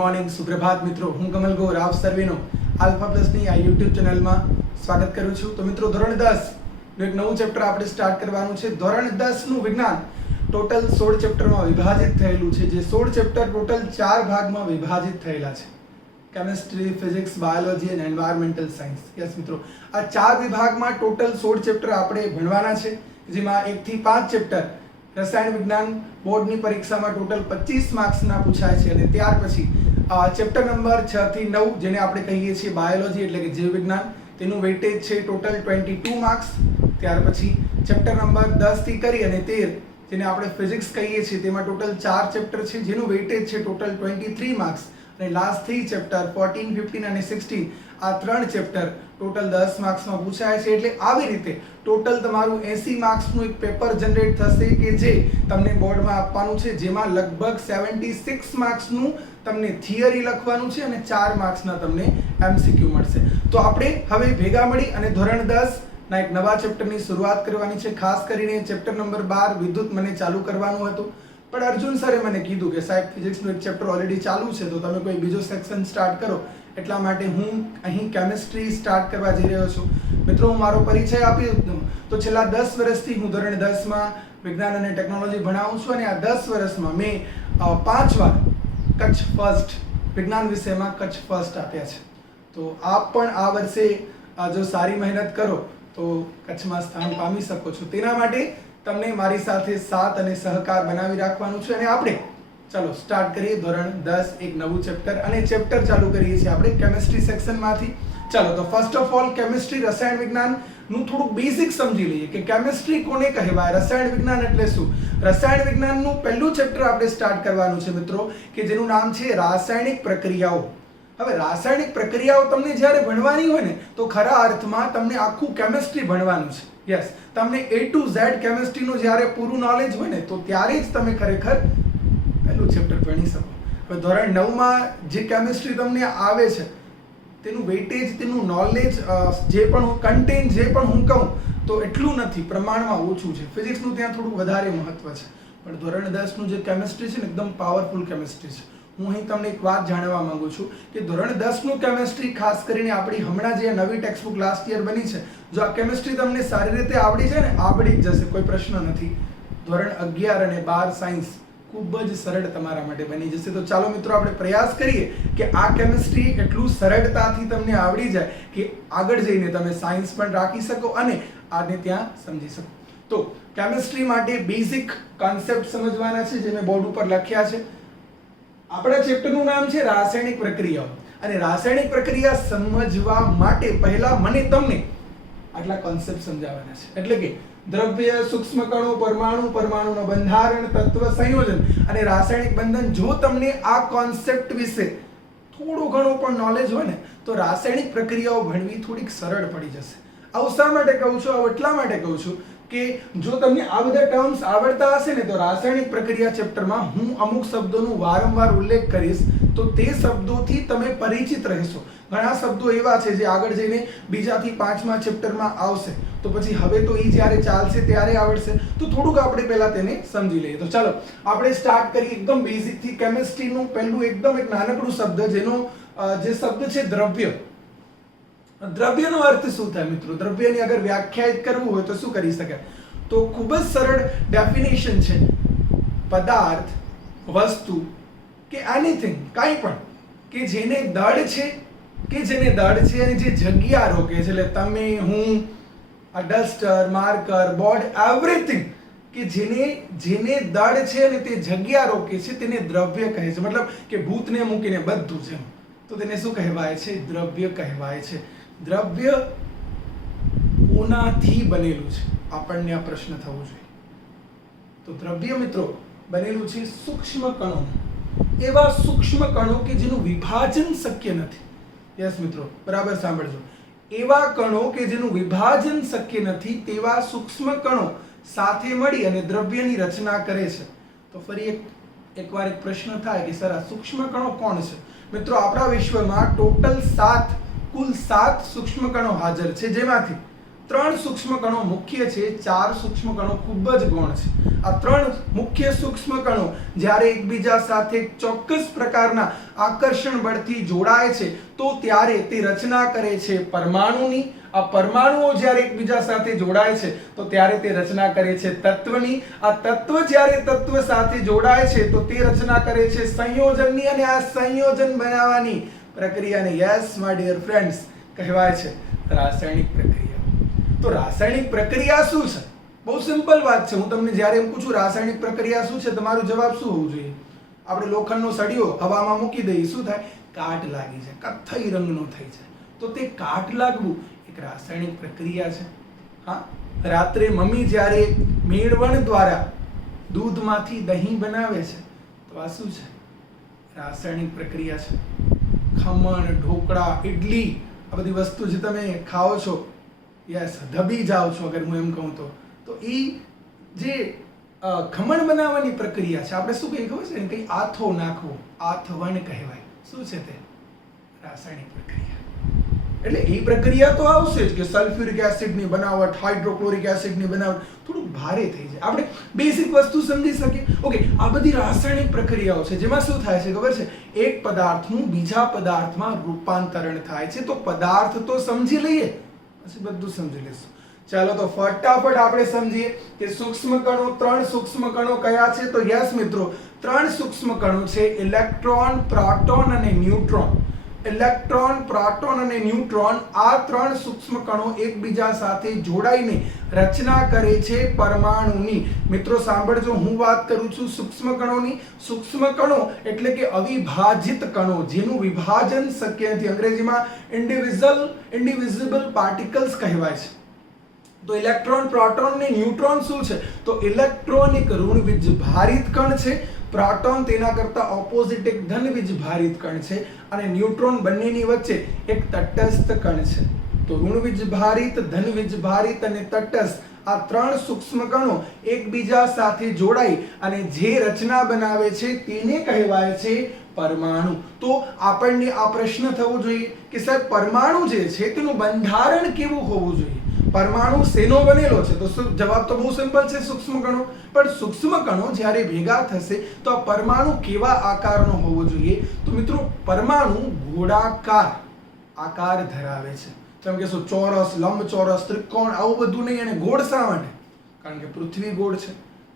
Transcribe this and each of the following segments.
Morning, સુપ્રભાત મિત્રો. હું કમલ ગોર આપ સર્વેનો આલ્ફા પ્લસની આ યુટ્યુબ ચેનલમાં સ્વાગત કરું છું. તો મિત્રો, ધોરણ 10 નું એક નવું ચેપ્ટર આપણે સ્ટાર્ટ કરવાનું છે. ધોરણ 10 નું વિજ્ઞાન ટોટલ 16 ચેપ્ટરમાં વિભાજિત થયેલું છે. જે 16 ચેપ્ટર ટોટલ 4 ભાગમાં વિભાજિત થયેલા છે: કેમિસ્ટ્રી, ફિઝિક્સ, બાયોલોજી અને એન્વાયરમેન્ટલ સાયન્સ. યસ મિત્રો, આ 4 વિભાગમાં ટોટલ 16 ચેપ્ટર આપણે ભણવાના છે, જેમાં 1 થી 5 ચેપ્ટર રસાયણ વિજ્ઞાન બોર્ડની પરીક્ષામાં ટોટલ 25 માર્ક્સના પૂછાય છે. અને ત્યાર પછી ચેપ્ટર નંબર 6 થી 9 જેને આપણે કહીએ છીએ બાયોલોજી એટલે કે જીવ વિજ્ઞાન, તેનું વેઇટેજ છે ટોટલ 22 માર્ક્સ. ત્યાર પછી ચેપ્ટર નંબર 10 થી કરી અને 13 જેને આપણે ફિઝિક્સ કહીએ છીએ, તેમાં ટોટલ 4 ચેપ્ટર છે જેનું વેઇટેજ છે ટોટલ 23 માર્ક્સ. અને લાસ્ટ 3 ચેપ્ટર 14, 15 અને 16 આ 3 ચેપ્ટર ટોટલ 10 માર્ક્સમાં પૂછાય છે. એટલે આવી રીતે ટોટલ તમારું 80 માર્ક્સનું એક પેપર જનરેટ થશે કે જે તમને બોર્ડમાં આપવાનું છે, જેમાં લગભગ 76 માર્ક્સનું તમને થિયરી લખવાનું છે અને 4 માર્ક્સના તમને એમસીક્યુ મળશે. તો આપણે હવે ભેગા મળી અને ધોરણ 10 ના એક નવા ચેપ્ટરની શરૂઆત કરવાની છે. ખાસ કરીને ચેપ્ટર નંબર 12 વિદ્યુત મને ચાલુ કરવાનું હતું, પણ અર્જુન સરે મને કીધું કે સાહેબ ફિઝિક્સનું એક ચેપ્ટર ઓલરેડી ચાલુ છે, તો તમે કોઈ બીજો સેક્શન સ્ટાર્ટ કરો. એટલા માટે હું અહીં કેમિસ્ટ્રી સ્ટાર્ટ કરવા જઈ રહ્યો છું. મિત્રો, હું મારો પરિચય આપી દઉં તો છેલ્લા 10 વર્ષથી હું ધોરણ 10માં વિજ્ઞાન અને ટેકનોલોજી ભણાવું છું અને આ 10 વર્ષમાં મેં 5 વાર કચ્છ ફર્સ્ટ વિજ્ઞાન વિષયમાં કચ્છ ફર્સ્ટ આપ્યા છે. તો આપ પણ આ વર્ષે જો સારી મહેનત કરો તો કચ્છમાં સ્થાન પામી શકો છો. તેના માટે તમને મારી સાથે સાથ અને સહકાર બનાવી રાખવાનું છે. અને આપણે ચાલો સ્ટાર્ટ કરીએ ધોરણ 10 એક નવું ચેપ્ટર, અને ચેપ્ટર ચાલુ કરીએ છીએ આપણે કેમિસ્ટ્રી સેક્શનમાંથી. ચાલો, તો ફર્સ્ટ ઓફ ઓલ કેમિસ્ટ્રી રસાયણ વિજ્ઞાન નું થોડુંક બેઝિક સમજી લઈએ કે કેમિસ્ટ્રી કોને કહેવાય, રસાયણ વિજ્ઞાન એટલે શું. રસાયણ વિજ્ઞાનનું પહેલું ચેપ્ટર આપણે સ્ટાર્ટ કરવાનું છે મિત્રો, કે જેનું નામ છે રાસાયણિક પ્રક્રિયાઓ. હવે રાસાયણિક પ્રક્રિયાઓ તમને જ્યારે ભણવાની હોય ને તો ખરા અર્થમાં તમને આખું કેમિસ્ટ્રી ભણવાનું છે. યસ, તમને A to Z કેમિસ્ટ્રીનું જ્યારે પૂરું નોલેજ હોય ને તો ત્યારે જ તમે ખરેખર પહેલું ચેપ્ટર ભણી શકો. હવે ધોરણ 9માં જે કેમિસ્ટ્રી તમને આવે છે તેનું વેઇટેજ, તેનું નોલેજ, જે પણ કન્ટેન્ટ જે પણ હું કહું તો એટલું નથી, પ્રમાણમાં ઓછું છે. ફિઝિક્સનું ત્યાં થોડું વધારે મહત્વ છે, પણ ધોરણ 10નું જે કેમિસ્ટ્રી છે ને એકદમ પાવરફુલ કેમિસ્ટ્રી છે. હું અહીં તમને એક વાત જાણવા માંગુ છું કે ધોરણ 10નું કેમિસ્ટ્રી, ખાસ કરીને આપણી હમણાં જે નવી ટેક્સ્ટ બુક લાસ્ટ યર બની છે, જો આ કેમિસ્ટ્રી તમને સારી રીતે આવડી છે ને, આવડી જ જશે, કોઈ પ્રશ્ન નથી. ધોરણ 11 અને 12 સાયન્સ ખૂબ જ સરળ તમારા માટે બની જશે. તો ચાલો મિત્રો, આપણે પ્રયાસ કરીએ કે આ કેમિસ્ટ્રી એટલું સરળતાથી તમને આવડી જાય કે આગળ જઈને તમે સાયન્સ પણ રાખી શકો અને આને ત્યાં સમજી શકો. તો કેમિસ્ટ્રી માટે બેઝિક કોન્સેપ્ટ સમજવાના છે જે મેં બોર્ડ ઉપર લખ્યા છે. આપણા ચેપ્ટરનું નામ છે રાસાયણિક પ્રક્રિયાઓ, અને રાસાયણિક પ્રક્રિયા સમજવા માટે પહેલા મને તમને આટલા કોન્સેપ્ટ સમજાવવાના છે. એટલે કે દ્રવ્ય, સૂક્ષ્મ કણો, પરમાણુ, પરમાણુનું બંધારણ, તત્વ સંયોજન અને રાસાયણિક બંધન. જો તમને આ કોન્સેપ્ટ વિશે થોડું ઘણું પણ નોલેજ હોય ને તો રાસાયણિક પ્રક્રિયાઓ ભણવી થોડીક સરળ પડી જશે. આવું શા માટે કહું છું? આવું એટલા માટે કહું છું કે જો તમને આ બધા ટર્મ્સ આવડતા હશે ને તો રાસાયણિક પ્રક્રિયા ચેપ્ટરમાં હું અમુક શબ્દોનું વારંવાર ઉલ્લેખ કરીશ, તો તે શબ્દોથી તમે પરિચિત રહેશો. ઘણા શબ્દો એવા છે જે આગળ જઈને બીજાથી 5મા ચેપ્ટરમાં આવશે, તો પછી હવે તો એ જ્યારે ચાલશે ત્યારે આવડશે. તો થોડુંક આપણે પહેલા તેને સમજી લઈએ. તો ચાલો આપણે સ્ટાર્ટ કરીએ એકદમ બેઝિક થી. કેમિસ્ટ્રીનું પહેલું એકદમ એક નાનકડું શબ્દ, જેનો જે શબ્દ છે દ્રવ્ય. દ્રવ્યનો અર્થ શું થાય મિત્રો? દ્રવ્યની અગર વ્યાખ્યાયિત કરવું હોય તો શું કરી શકાય? તો ખૂબ જ સરળ ડેફિનેશન છે: પદાર્થ, વસ્તુ કે એનીથિંગ, કાંઈ પણ કે જેને દળ છે અને જે જગ્યા રોકે છે. એટલે તમે, હું, આ ડસ્ટર, માર્કર, બોર્ડ, એવરીથિંગ કે જેને દળ છે અને તે જગ્યા રોકે છે તેને દ્રવ્ય કહે છે. મતલબ કે ભૂતને મૂકીને બધું છે, તો તેને શું કહેવાય છે? દ્રવ્ય કહેવાય છે. દ્રવ્ય કોનાથી બનેલું છે? આપણને આ પ્રશ્ન થવો જોઈએ. તો દ્રવ્ય મિત્રો બનેલું છે સૂક્ષ્મ કણો, એવા સૂક્ષ્મ કણો કે જેનું વિભાજન શક્ય નથી. યસ મિત્રો, બરાબર સાંભળજો. એવા કણો કે જેનું વિભાજન શક્ય નથી, તેવા સૂક્ષ્મ કણો સાથે મળી અને દ્રવ્યની રચના કરે છે. તો ફરી એકવાર એક પ્રશ્ન થાય કે સર આ સૂક્ષ્મ કણો કોણ છે? મિત્રો, આપણા વિશ્વમાં ટોટલ કુલ 7 સૂક્ષ્મ કણો હાજર છે, જેમાંથી ત્રણ સૂક્ષ્મ કણો મુખ્ય છે, 4 સૂક્ષ્મ કણો ખૂબ જ ગૌણ છે. આ ત્રણ મુખ્ય સૂક્ષ્મ કણો જ્યારે એકબીજા સાથે ચોક્કસ પ્રકારના આકર્ષણ બળથી જોડાય છે તો ત્યારે તે રચના કરે છે પરમાણુની. આ પરમાણુઓ જ્યારે એકબીજા સાથે જોડાય છે તો ત્યારે તે રચના કરે છે તત્વની. આ તત્વ જ્યારે તત્વ સાથે જોડાય છે તો તે રચના કરે છે સંયોજનની, અને આ સંયોજન બનાવવાની પ્રક્રિયાને યસ માય ડિયર ફ્રેન્ડ્સ કહેવાય છે રાસાયણિક પ્રક્રિયા. તો રાસાયણિક પ્રક્રિયા શું છે? બહુ સિમ્પલ વાત છે. હું તમને જ્યારે એમ પૂછું રાસાયણિક પ્રક્રિયા શું છે, તમારો જવાબ શું હોવું જોઈએ? આપણે લોખંડનો સળિયો હવામાં મૂકી દઈએ, શું થાય? કાટ લાગી જાય, કથ્થઈ રંગનો થઈ જાય. તો તે કાટ લાગવું એક રાસાયણિક પ્રક્રિયા છે. હા, રાત્રે મમ્મી જ્યારે મેળવણ દ્વારા દૂધમાંથી દહીં બનાવે છે તો આ શું છે? રાસાયણિક પ્રક્રિયા છે. ખમણ, ઢોકળા, ઇડલી, આ બધી વસ્તુ જે તમે ખાઓ છો, યસ, દબી જાઓ છો અગર હું એમ કહું તો એ જે ખમણ બનાવવાની પ્રક્રિયા છે, આપણે શું કહીએ ખબર છે? કંઈ આથો નાખવો, આથવણ કહેવાય. શું છે તે? રાસાયણિક પ્રક્રિયા. એટલે એ પ્રક્રિયા તો આવશે જ કે સલ્ફ્યુરિક એસિડની બનાવટ, હાઇડ્રોક્લોરિક એસિડની બનાવટ, થોડુંક ભારે થઈ જાય. આપણે બેસિક વસ્તુ સમજી શકીએ. ઓકે, આ બધી રાસાયણિક પ્રક્રિયાઓ છે જેમાં શું થાય છે ખબર છે? એક પદાર્થનું બીજા પદાર્થમાં રૂપાંતરણ થાય છે. તો પદાર્થ તો સમજી લઈએ, પછી બધું સમજી લેશું. ચાલો તો ફટાફટ આપણે સમજીએ કે સૂક્ષ્મ કણો, 3 સૂક્ષ્મ કણો કયા છે? તો યસ મિત્રો, 3 સૂક્ષ્મ કણો છે ઇલેક્ટ્રોન, પ્રોટોન અને ન્યુટ્રોન. ઇલેક્ટ્રોન, પ્રોટોન અને ન્યુટ્રોન, આ 3 સૂક્ષ્મ કણો એકબીજા સાથે જોડાઈને રચના કરે છે પરમાણુની. મિત્રો સાંભળજો, હું વાત કરું છું સૂક્ષ્મ કણોની. સૂક્ષ્મ કણો એટલે કે અવિભાજિત કણો, જેનું વિભાજન શક્ય નથી. અંગ્રેજીમાં ઇન્ડિવિઝિબલ પાર્ટિકલ્સ કહેવાય છે. તો ઇલેક્ટ્રોન, પ્રોટોન અને ન્યુટ્રોન શું છે? તો ઇલેક્ટ્રોન એક ઋણ વીજભારિત કણ છે, પ્રોટોન તેના કરતા ઓપોઝિટ એક ધન વીજભારિત કણ છે, અને ન્યુટ્રોન બંનેની વચ્ચે એક તટસ્થ કણ છે. તો ઋણ વીજભારિત, ધન વીજભારિત અને તટસ્થ, આ 3 સૂક્ષ્મ કણો એકબીજા સાથે જોડાઈ અને જે રચના બનાવે છે તેને કહેવાય છે પરમાણુ. તો આપણને આ પ્રશ્ન થવો જોઈએ કે સાહેબ પરમાણુ જે છે તેનું બંધારણ કેવું હોવું જોઈએ? પરમાણુ શેનો બનેલો છે? તો જવાબ તો બહુ સિમ્પલ છે, સૂક્ષ્મ કણો. પણ સૂક્ષ્મ કણો જ્યારે ભેગા થશે તો આ પરમાણુ કેવા આકારનો હોવો જોઈએ? તો મિત્રો પરમાણુ ગોળાકાર આકાર ધરાવે છે. તમે કહેશો ચોરસ, લંબચોરસ, ત્રિકોણ, આવું બધું નહીં. અને ગોળ શા માટે? કારણ કે પૃથ્વી ગોળ છે,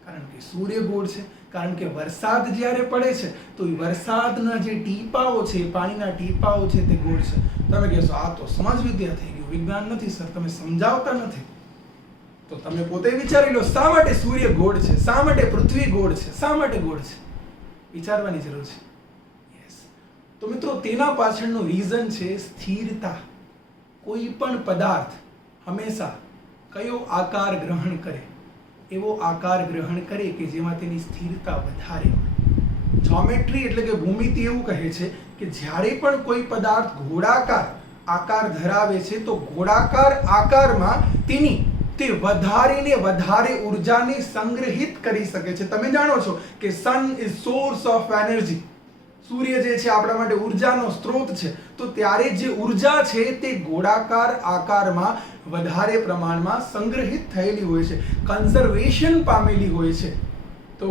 કારણ કે સૂર્ય ગોળ છે, કારણ કે વરસાદ જ્યારે પડે છે તો એ વરસાદના જે ટીપાઓ છે, પાણીના ટીપાઓ છે તે ગોળ છે. તમે કહેશો આ તો સમાજ વિદ્યા થઈ ગયું, વિજ્ઞાન નથી સર, તમે સમજાવતા નથી. તો તમે પોતે વિચારી લો, શા માટે સૂર્ય ગોળ છે, શા માટે પૃથ્વી ગોળ છે, શા માટે ગોળ છે? વિચારવાની જરૂર છે. યસ. તો મિત્રો તેના પાછળનું રીઝન છે સ્થિરતા. કોઈ પણ પદાર્થ હંમેશા કયો આકાર ગ્રહણ કરે? એવો આકાર ગ્રહણ કરે કે જેમાં તેની સ્થિરતા વધારે હોય. જ્યોમેટ્રી એટલે કે ભૂમિતિ એવું કહે છે કે જ્યારે પણ કોઈ પદાર્થ ગોળાકાર આકાર ધરાવે છે તો ગોળાકાર આકારમાં તે વધારે ને વધારે ઉર્જાને સંગ્રહિત કરી શકે છે. તમે જાણો છો કે sun is source of energy. સૂર્ય જે છે આપણા માટે ઉર્જાનો સ્ત્રોત છે. તો ત્યારે જે ઉર્જા છે તે ગોળાકાર આકારમાં વધારે પ્રમાણમાં સંગ્રહિત થયેલી હોય છે, કન્ઝર્વેશન પામેલી હોય છે. તો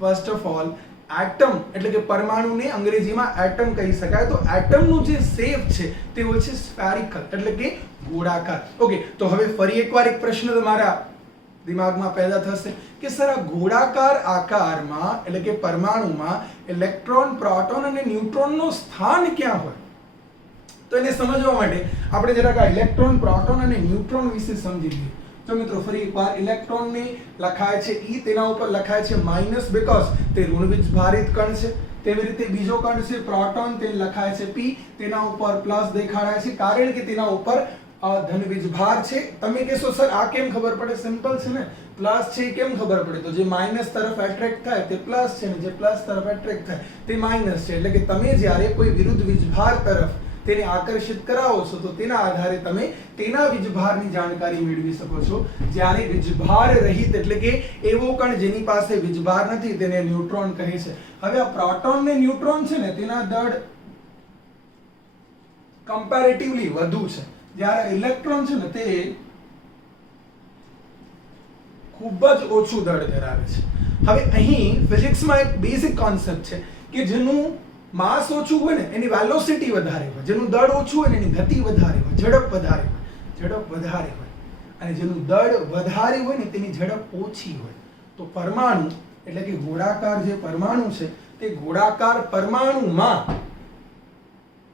ફર્સ્ટ ઓફ ઓલ એટમ એટલે કે પરમાણુને અંગ્રેજીમાં એટમ કહી શકાય. તો એટમનું જે શેપ છે તે હોય છે સ્ફેરિકલ એટલે કે ગોળાકાર. ઓકે, તો હવે ફરી એકવાર એક પ્રશ્ન તમારા દિમાગમાં પેદા થશે કે સર આ ગોળાકાર આકારમાં એટલે કે પરમાણુમાં ઇલેક્ટ્રોન, પ્રોટોન અને ન્યુટ્રોનનું સ્થાન ક્યાં હોય? તો એને સમજવા માટે આપણે જરાક આ ઇલેક્ટ્રોન, પ્રોટોન અને ન્યુટ્રોન વિશે સમજી લઈએ. તો મિત્રો ફરી એકવાર ઇલેક્ટ્રોનને લખાય છે E, તેના ઉપર લખાય છે માઇનસ બીકોઝ તે ઋણ વીજભારિત કણ છે. તેવી રીતે બીજો કણ છે પ્રોટોન, તે લખાય છે P, તેના ઉપર પ્લસ દેખાડાય છે કારણ કે તેના ઉપર ધન વીજભાર છે. તમે કહેશો સર આ કેમ ખબર પડે? સિમ્પલ છે ને, પ્લસ છે કેમ ખબર પડે? તો જે માઇનસ તરફ એટ્રેક્ટ થાય તે પ્લસ છે, ને જે પ્લસ તરફ એટ્રેક્ટ થાય તે માઇનસ છે. એટલે કે તમે જ્યારે કોઈ વિરુદ્ધ વીજભાર તરફ તેને આકર્ષિત કરાવો છો તો તેના આધારે તમે તેના વીજભારની જાણકારી મેળવી શકો છો. જ્યારે વીજભાર રહિત એટલે કે એવો કણ જેની પાસે વીજભાર નથી તેને ન્યુટ્રોન કહે છે. હવે આ પ્રોટોન ને ન્યુટ્રોન છે ને તેના દળ કમ્પેરેટિવલી વધુ છે. જ્યારે ઇલેક્ટ્રોન છે ને તે ખૂબ જ ઓછું દળ ધરાવે છે. હવે અહીં ફિઝિક્સમાં એક બેઝિક કોન્સેપ્ટ છે કે જેનું માસ ઓછું હોય ને એની વેલોસિટી વધારે હોય, જેનું દળ ઓછું હોય ને એની ગતિ વધારે હોય, ઝડપ વધારે હોય અને જેનું દળ વધારે હોય ને તેની ઝડપ ઓછી હોય. તો પરમાણુ એટલે કે ગોળાકાર જે પરમાણુ છે તે ગોળાકાર પરમાણુમાં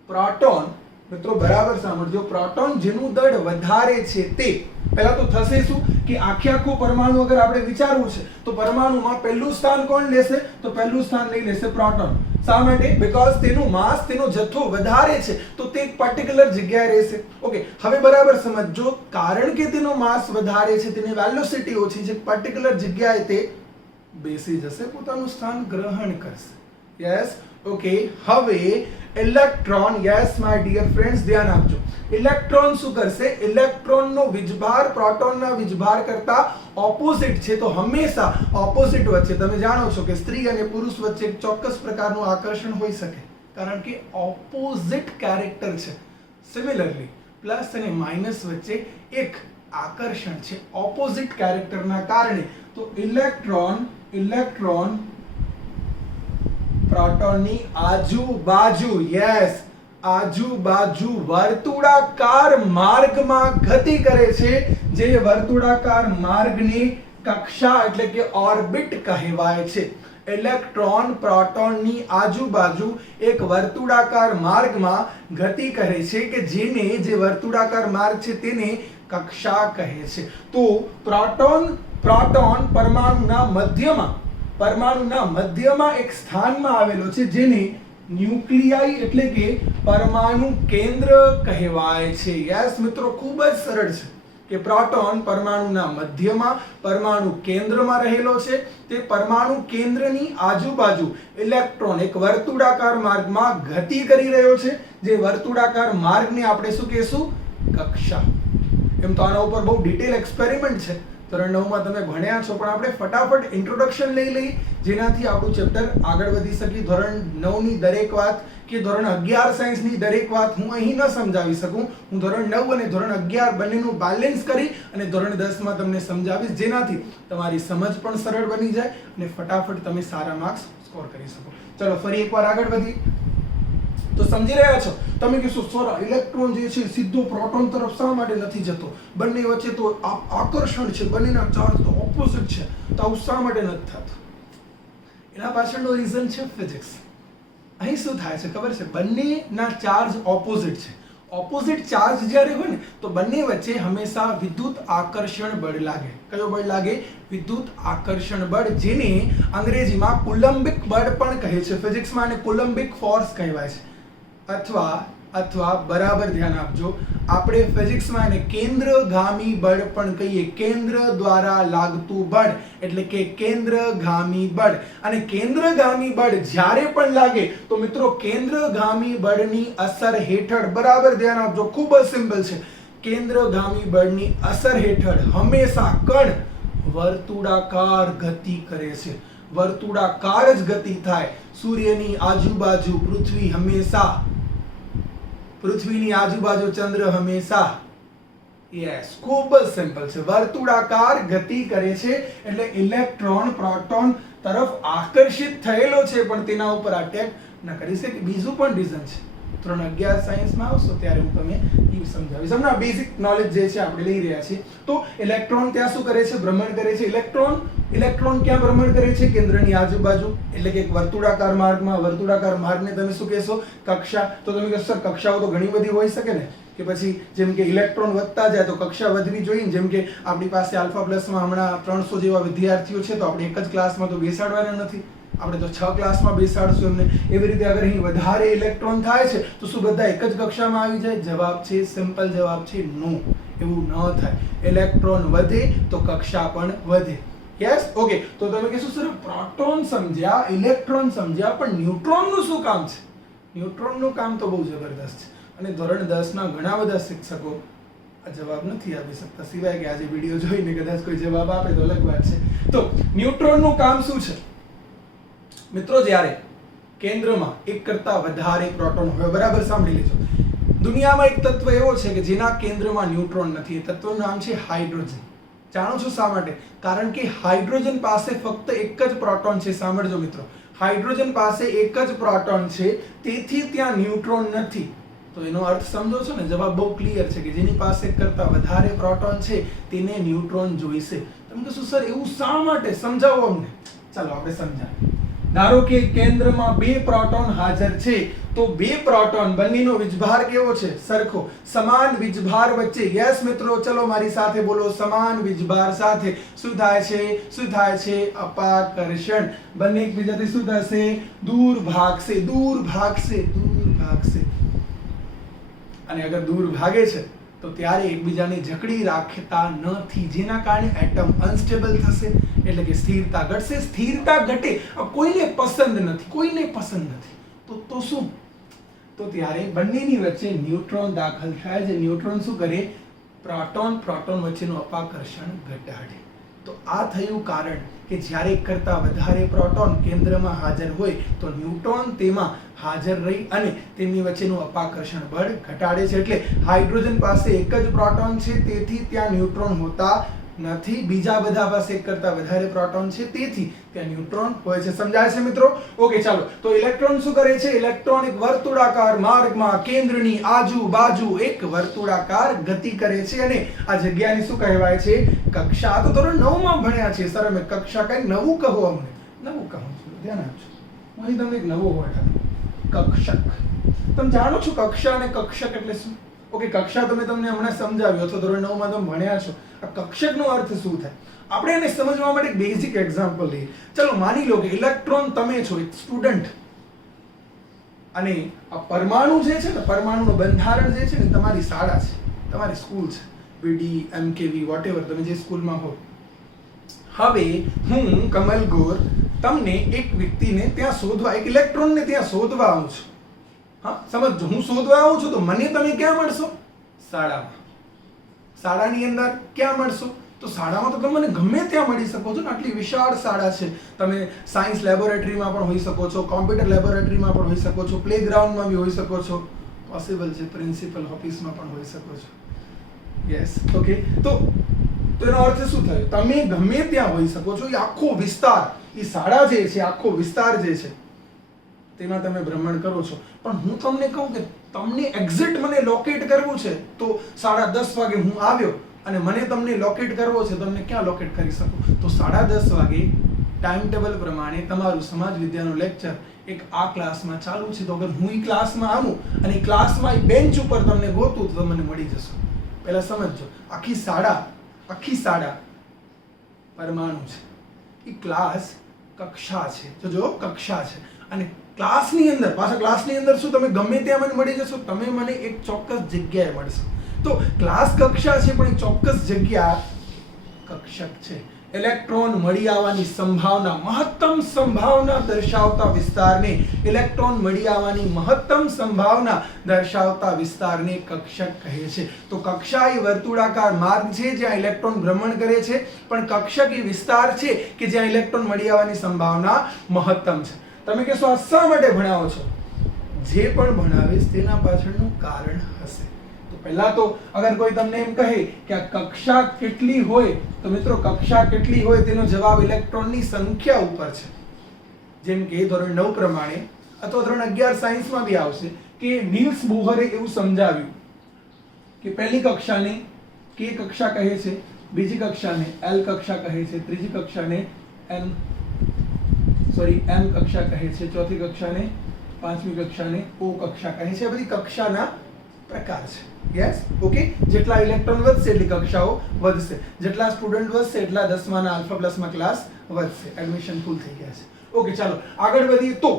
પ્રોટોન, મિત્રો બરાબર સાંભળજો, પ્રોટોન જેનું દળ વધારે છે તે પહેલા તો થશે શું કે આખો પરમાણુ અગર આપણે વિચારવું છે તો પરમાણુમાં પહેલું સ્થાન કોણ લેશે? તો પહેલું સ્થાન લઈ લેશે પ્રોટોન. શા માટે? બીકોઝ તેનું માસ, તેનો જથ્થો વધારે છે તો તે એક પર્ટિક્યુલર જગ્યાએ રહેશે. ઓકે, હવે બરાબર સમજજો, કારણ કે તેનો માસ વધારે છે, તેની વેલોસિટી ઓછી છે, પર્ટિક્યુલર જગ્યાએ તે બેસી જશે, પોતાનું સ્થાન ગ્રહણ કરશે. Yes, okay. હવે electron, yes my dear friends, ધ્યાન આપજો. ઇલેક્ટ્રોન શું કરશે? ઇલેક્ટ્રોનનો વીજભાર પ્રોટોનના વીજભાર કરતા ઓપોઝિટ છે, તો હંમેશા ઓપોઝિટ વચ્ચે, તમે જાણો છો કે સ્ત્રી અને પુરુષ વચ્ચે એક ચોક્કસ પ્રકારનું આકર્ષણ હોઈ શકે, કારણ કે ઓપોઝિટ કેરેક્ટર છે. સિમિલરલી પ્લસ અને માઇનસ વચ્ચે એક આકર્ષણ છે ઓપોઝિટ કેરેક્ટરના કારણે. તો ઇલેક્ટ્રોન પ્રોટોનની આજુબાજુ, યસ, આજુબાજુ વર્તુળાકાર માર્ગમાં ગતિ કરે છે, જે વર્તુળાકાર માર્ગની કક્ષા એટલે કે ઓર્બિટ કહેવાય છે. ઇલેક્ટ્રોન પ્રોટોનની આજુબાજુ એક વર્તુળાકાર માર્ગમાં ગતિ કરે છે કે જેને, જે વર્તુળાકાર માર્ગ છે તેને કક્ષા કહે છે. તો પ્રોટોન પરમાણુના મધ્યમાં એક સ્થાનમાં આવેલો છે જેને ન્યુક્લિયાઈ એટલે કે પરમાણુ કેન્દ્ર કહેવાય છે. યસ મિત્રો, ખૂબ જ સરળ છે કે પ્રોટોન પરમાણુના મધ્યમાં, પરમાણુ કેન્દ્રમાં રહેલો છે. તે પરમાણુ કેન્દ્રની આજુબાજુ ઇલેક્ટ્રોન એક વર્તુળાકાર માર્ગમાં ગતિ કરી રહ્યો છે, જે વર્તુળાકાર માર્ગને આપણે શું કહેશું? કક્ષા. એમ તો આના ઉપર બહુ ડિટેલ એક્સપેરિમેન્ટ છે, ધોરણ 9 માં તમે ભણ્યા છો, પણ આપણે ફટાફટ ઇન્ટ્રોડક્શન લઈ લઈએ જેનાથી આપણું ચેપ્ટર આગળ વધી શકે. ધોરણ 9 ની દરેક વાત કે ધોરણ 11 સાયન્સની દરેક વાત હું અહીં ન સમજાવી શકું. હું ધોરણ 9 અને ધોરણ 11 બંનેનું બેલેન્સ કરી અને ધોરણ 10 માં તમને સમજાવીશ, જેનાથી તમારી સમજ પણ સરળ બની જાય અને ફટાફટ તમે સારા માર્ક્સ સ્કોર કરી શકો. ચલો ફરી એકવાર આગળ વધી. તો સમજી રહ્યા છો? તમે કહેશો સર ઇલેક્ટ્રોન જે છે સીધો પ્રોટોન તરફ શા માટે નથી જતો? બંને વચ્ચે તો આકર્ષણ છે, બંનેના ચાર્જ તો ઓપોઝિટ છે, તો આવું શા માટે નથી થતું? એના પાછળનો રીઝન છે ફિઝિક્સ. અહીં શું થાય છે ખબર છે? બંનેના ચાર્જ ઓપોઝિટ છે. ઓપોઝિટ ચાર્જ જ્યારે હોય ને તો બંને વચ્ચે હંમેશા વિદ્યુત આકર્ષણ બળ લાગે. કયો બળ લાગે? વિદ્યુત આકર્ષણ બળ, જેને અંગ્રેજીમાં કુલમ્બિક બળ પણ કહે છે. ફિઝિક્સમાં આને કુલમ્બિક ફોર્સ કહેવાય છે. અથવા બરાબર ધ્યાન આપજો, આપણે ફિઝિક્સમાં એને કેન્દ્રગામી બળ પણ કહીએ. કેન્દ્ર દ્વારા લાગતું બળ એટલે કે કેન્દ્રગામી બળ. અને કેન્દ્રગામી બળ જ્યારે પણ લાગે તો મિત્રો કેન્દ્રગામી બળની અસર હેઠળ, બરાબર ધ્યાન આપજો, ખૂબ જ સિમ્પલ છે, કેન્દ્રગામી બળની અસર હેઠળ હંમેશા કણ વર્તુળાકાર ગતિ કરે છે. વર્તુળાકાર જ ગતિ થાય. સૂર્યની આજુબાજુ પૃથ્વી હંમેશા, પૃથ્વીની આજુબાજુ ચંદ્ર હંમેશા, યસ, ખૂબ જ સિમ્પલ છે, વર્તુળાકાર ગતિ કરે છે. એટલે ઇલેક્ટ્રોન પ્રોટોન તરફ આકર્ષિત થયેલો છે પણ તેના ઉપર અટેક ન કરી શકે. બીજું પણ રીઝન છે, ધોરણ 11 સાયન્સમાં આવશો ત્યારે હું તમને એ સમજાવીશ. હમણાં બેઝિક નોલેજ જે છે આપણે લઈ રહ્યા છીએ. તો ઇલેક્ટ્રોન ત્યાં શું કરે છે? ભ્રમણ કરે છે. ઇલેક્ટ્રોન ક્યાં ભ્રમણ કરે છે? કેન્દ્રની આજુબાજુ, એટલે કે વર્તુળાકાર માર્ગમાં. વર્તુળાકાર માર્ગને તમે શું કહેશો? કક્ષા. તો તમે કહેશો સર કક્ષાઓ તો ઘણી બધી હોઈ શકે ને, કે પછી જેમ કે ઇલેક્ટ્રોન વધતા જાય તો કક્ષા વધવી જોઈએ ને. જેમ કે આપણી પાસે આલ્ફા પ્લસમાં હમણાં 300 જેવા વિદ્યાર્થીઓ છે, તો આપણે એક જ ક્લાસમાં તો બેસાડવાના નથી, આપણે તો 6 ક્લાસમાં બેસાડશું એમને. એવી રીતે અગર અહીં વધારે ઇલેક્ટ્રોન થાય છે તો શું બધા એક જ કક્ષામાં આવી જાય? જવાબ છે, સિમ્પલ જવાબ છે, નો. એવું ન થાય. ઇલેક્ટ્રોન વધે તો કક્ષા પણ વધે. Yes, okay. તો તમે કહેશો સર પ્રોટોન સમજ્યા, ઇલેક્ટ્રોન સમજ્યા, પણ ન્યુટ્રોનનું શું કામ છે? ન્યુટ્રોનનું કામ તો બહુ જબરદસ્ત છે અને ધોરણ 10 ના ઘણા બધા શિક્ષકો આ જવાબ નથી આપી શકતા, સિવાય કે આજે વિડીયો જોઈને કદાચ કોઈ જવાબ આપે તો અલગ વાત છે. તો ન્યુટ્રોનનું કામ શું છે મિત્રો? જ્યારે કેન્દ્રમાં એક કરતા વધારે પ્રોટોન હોય, બરાબર સાંભળી લેજો, દુનિયામાં એક તત્વ એવો છે કે જેના કેન્દ્રમાં ન્યુટ્રોન નથી. એ તત્વનું નામ છે હાઇડ્રોજન. જાણો છો શા માટે? કારણ કે હાઇડ્રોજન પાસે ફક્ત એક જ પ્રોટોન છે. સાંભળજો મિત્રો, હાઇડ્રોજન પાસે એક જ પ્રોટોન છે, તેથી ત્યાં ન્યુટ્રોન નથી. તો એનો અર્થ સમજો છો ને? જવાબ બહુ ક્લિયર છે કે જેની પાસે એક કરતા વધારે પ્રોટોન છે તેને ન્યુટ્રોન જોઈશે. તમે કહેશો સર એવું શા માટે? સમજાવો અમને. ચાલો આપણે સમજાવીએ. ધારો કે કેન્દ્રમાં 2 પ્રોટોન હાજર છે, તો 2 પ્રોટોન બંનેનો વીજભાર કેવો છે? સરખો, સમાન વીજભાર વચ્ચે. યસ મિત્રો, ચલો મારી સાથે બોલો, સમાન વીજભાર સાથે શું થાય છે? શું થાય છે? અપાકર્ષણ. બંને એકબીજાથી શું થશે? દૂર ભાગશે, દૂર ભાગશે, દૂર ભાગશે. અને અગર દૂર ભાગે છે તો ત્યારે એકબીજાને જકડી રાખતા નથી, જેના કારણે એટમ અનસ્ટેબલ થશે, એટલે કે સ્થિરતા ઘટશે. સ્થિરતા ઘટે કોઈને પસંદ નથી, કોઈને પસંદ નથી. તો શું? તો ત્યારે બંનેની વચ્ચે ન્યુટ્રોન દાખલ થાય છે. ન્યુટ્રોન શું કરે? પ્રોટોન વચ્ચેનું અપાકર્ષણ ઘટાડે. તો આ થયું કારણ કે જ્યારે એક કરતા વધારે પ્રોટોન કેન્દ્રમાં હાજર હોય તો ન્યુટ્રોન તેમાં હાજર રહી અને તેમની વચ્ચેનું અપાકર્ષણ બળ ઘટાડે છે. એટલે હાઇડ્રોજન પાસે એક જ પ્રોટોન છે, તેથી ત્યાં ન્યુટ્રોન હોતા નથી. બીજા બધા પાસે એક કરતા વધારે પ્રોટોન છે, તેથી ત્યાં ન્યુટ્રોન હોય છે. સમજાય છે મિત્રો? ઓકે, ચાલો. તો ઇલેક્ટ્રોન શું કરે છે? ઇલેક્ટ્રોન એક વર્તુળાકાર માર્ગમાં કેન્દ્રની આજુબાજુ એક વર્તુળાકાર ગતિ કરે છે અને આ જગ્યાને શું કહેવાય છે? કક્ષા. તો ધોરણ 9 માં ભણ્યા છે સર અમે. કક્ષા કઈ નવું કહો અમને. નવું કહું છું, ધ્યાન આપજો. હું અહીં તમને એક નવો વર્ડ આપું, કક્ષક. તમે જાણો છો કક્ષા અને કક્ષક એટલે શું? ઓકે, કક્ષા તો મેં તમને હમણાં સમજાવ્યો હતો, ધોરણ 9 માં તમે ભણ્યા છો. આ કક્ષકનો અર્થ શું થાય? આપણે એને સમજવા માટે એક બેઝિક એક્ઝામ્પલ લઈએ. ચલો માની લો કે ઇલેક્ટ્રોન તમે છો, એક સ્ટુડન્ટ, અને આ પરમાણુ જે છે ને, પરમાણુનું બંધારણ જે છે ને, તમારી શાળા છે, તમારી સ્કૂલ છે, બીડી, એમકેવી, વોટેવર, તમે જે સ્કૂલમાં હો. હવે હું કમલ ગોર તમને એક વ્યક્તિને ત્યાં શોધવા, એક ઇલેક્ટ્રોનને ત્યાં શોધવા આવું છું. હા, સમજો, હું શોધવા આવું છું તો મને તમે ક્યાં મળશો? શાળામાં. શાળાની અંદર ક્યાં મળશો? તો શાળામાં તો તમે મને ગમે ત્યાં મળી શકો છો ને, આટલી વિશાળ શાળા છે. તમે સાયન્સ લેબોરેટરીમાં પણ હોઈ શકો છો, કોમ્પ્યુટર લેબોરેટરીમાં પણ હોઈ શકો છો, પ્લેગ્રાઉન્ડમાં બી હોઈ શકો છો, પોસિબલ છે પ્રિન્સિપલ ઓફિસમાં પણ હોઈ શકો છો. Yes, okay. તો એનો અર્થ શું થયો? તમે ગમે ત્યાં હોઈ શકો છો. એ આખો વિસ્તાર, એ શાળા જે છે, આખો વિસ્તાર જે છે તેમાં તમે ભ્રમણ કરો છો. પણ હું તમને કહું કે તમને એક્ઝેક્ટ મને લોકેટ કરવું છે તો 10:30 વાગે હું આવ્યો અને મને તમને લોકેટ કરવો છે, તમને ક્યાં લોકેટ કરી શકું? તો 10:30 વાગે ટાઈમ ટેબલ પ્રમાણે તમારું સમાજ વિદ્યાનું લેક્ચર એક આ ક્લાસમાં ચાલુ છે. તો અગર હું એ ક્લાસમાં આવું અને એ ક્લાસમાં એ બેન્ચ ઉપર તમને ગોતું તો તમને મળી જશો. પહેલા સમજજો, આખી શાળા પરમાણુ છે, એ ક્લાસ કક્ષા છે. જો કક્ષા છે અને ક્લાસની અંદર, પાછા ક્લાસની અંદર શું તમે ગમે ત્યાં મને મળી જશો? તમે મને એક ચોક્કસ જગ્યાએ મળશો. તો ક્લાસ કક્ષા છે પણ એક ચોક્કસ જગ્યા કક્ષક છે. ઇલેક્ટ્રોન મળી આવવાની સંભાવના, મહત્તમ સંભાવના દર્શાવતા વિસ્તારને, ઇલેક્ટ્રોન મળી આવવાની મહત્તમ સંભાવના દર્શાવતા વિસ્તારને કક્ષક કહે છે. તો કક્ષા એ વર્તુળાકાર માર્ગ છે જ્યાં ઇલેક્ટ્રોન ભ્રમણ કરે છે, પણ કક્ષક એ વિસ્તાર છે કે જ્યાં ઇલેક્ટ્રોન મળી આવવાની સંભાવના મહત્તમ છે. તમે કહેશો આ શા માટે ભણાવો છો? જે પણ ભણાવીશ તેના પાછળનું કારણ હશે. તો પહેલા તો અગર કોઈ તમને એમ કહે કે આ કક્ષા કેટલી હોય, તો મિત્રો કક્ષા કેટલી હોય તેનો જવાબ ઇલેક્ટ્રોનની સંખ્યા ઉપર છે. જેમ કે ધોરણ 9 પ્રમાણે અથવા ધોરણ 11 સાયન્સમાં બી આવશે કે નીલ્સ બોહરે એવું સમજાવ્યું કે પહેલી કક્ષાને કે કક્ષા કહે છે, બીજી કક્ષાને એલ કક્ષા કહે છે, ત્રીજી કક્ષાને એમ કક્ષા કહે છે, ચોથી કક્ષાને, પાંચમી કક્ષાને ઓ કક્ષા કહે છે. આ બધી કક્ષાના પ્રકાર છે. Yes, okay. જેટલા ઇલેક્ટ્રોન વધશે એટલી કક્ષાઓ વધશે, જેટલા સ્ટુડન્ટ વધશે એટલા 10મા ના આલ્ફા પ્લસ માં ક્લાસ વધશે. એડમિશન ફૂલ થઈ ગયા છે. ઓકે, ચાલો આગળ વધીએ. તો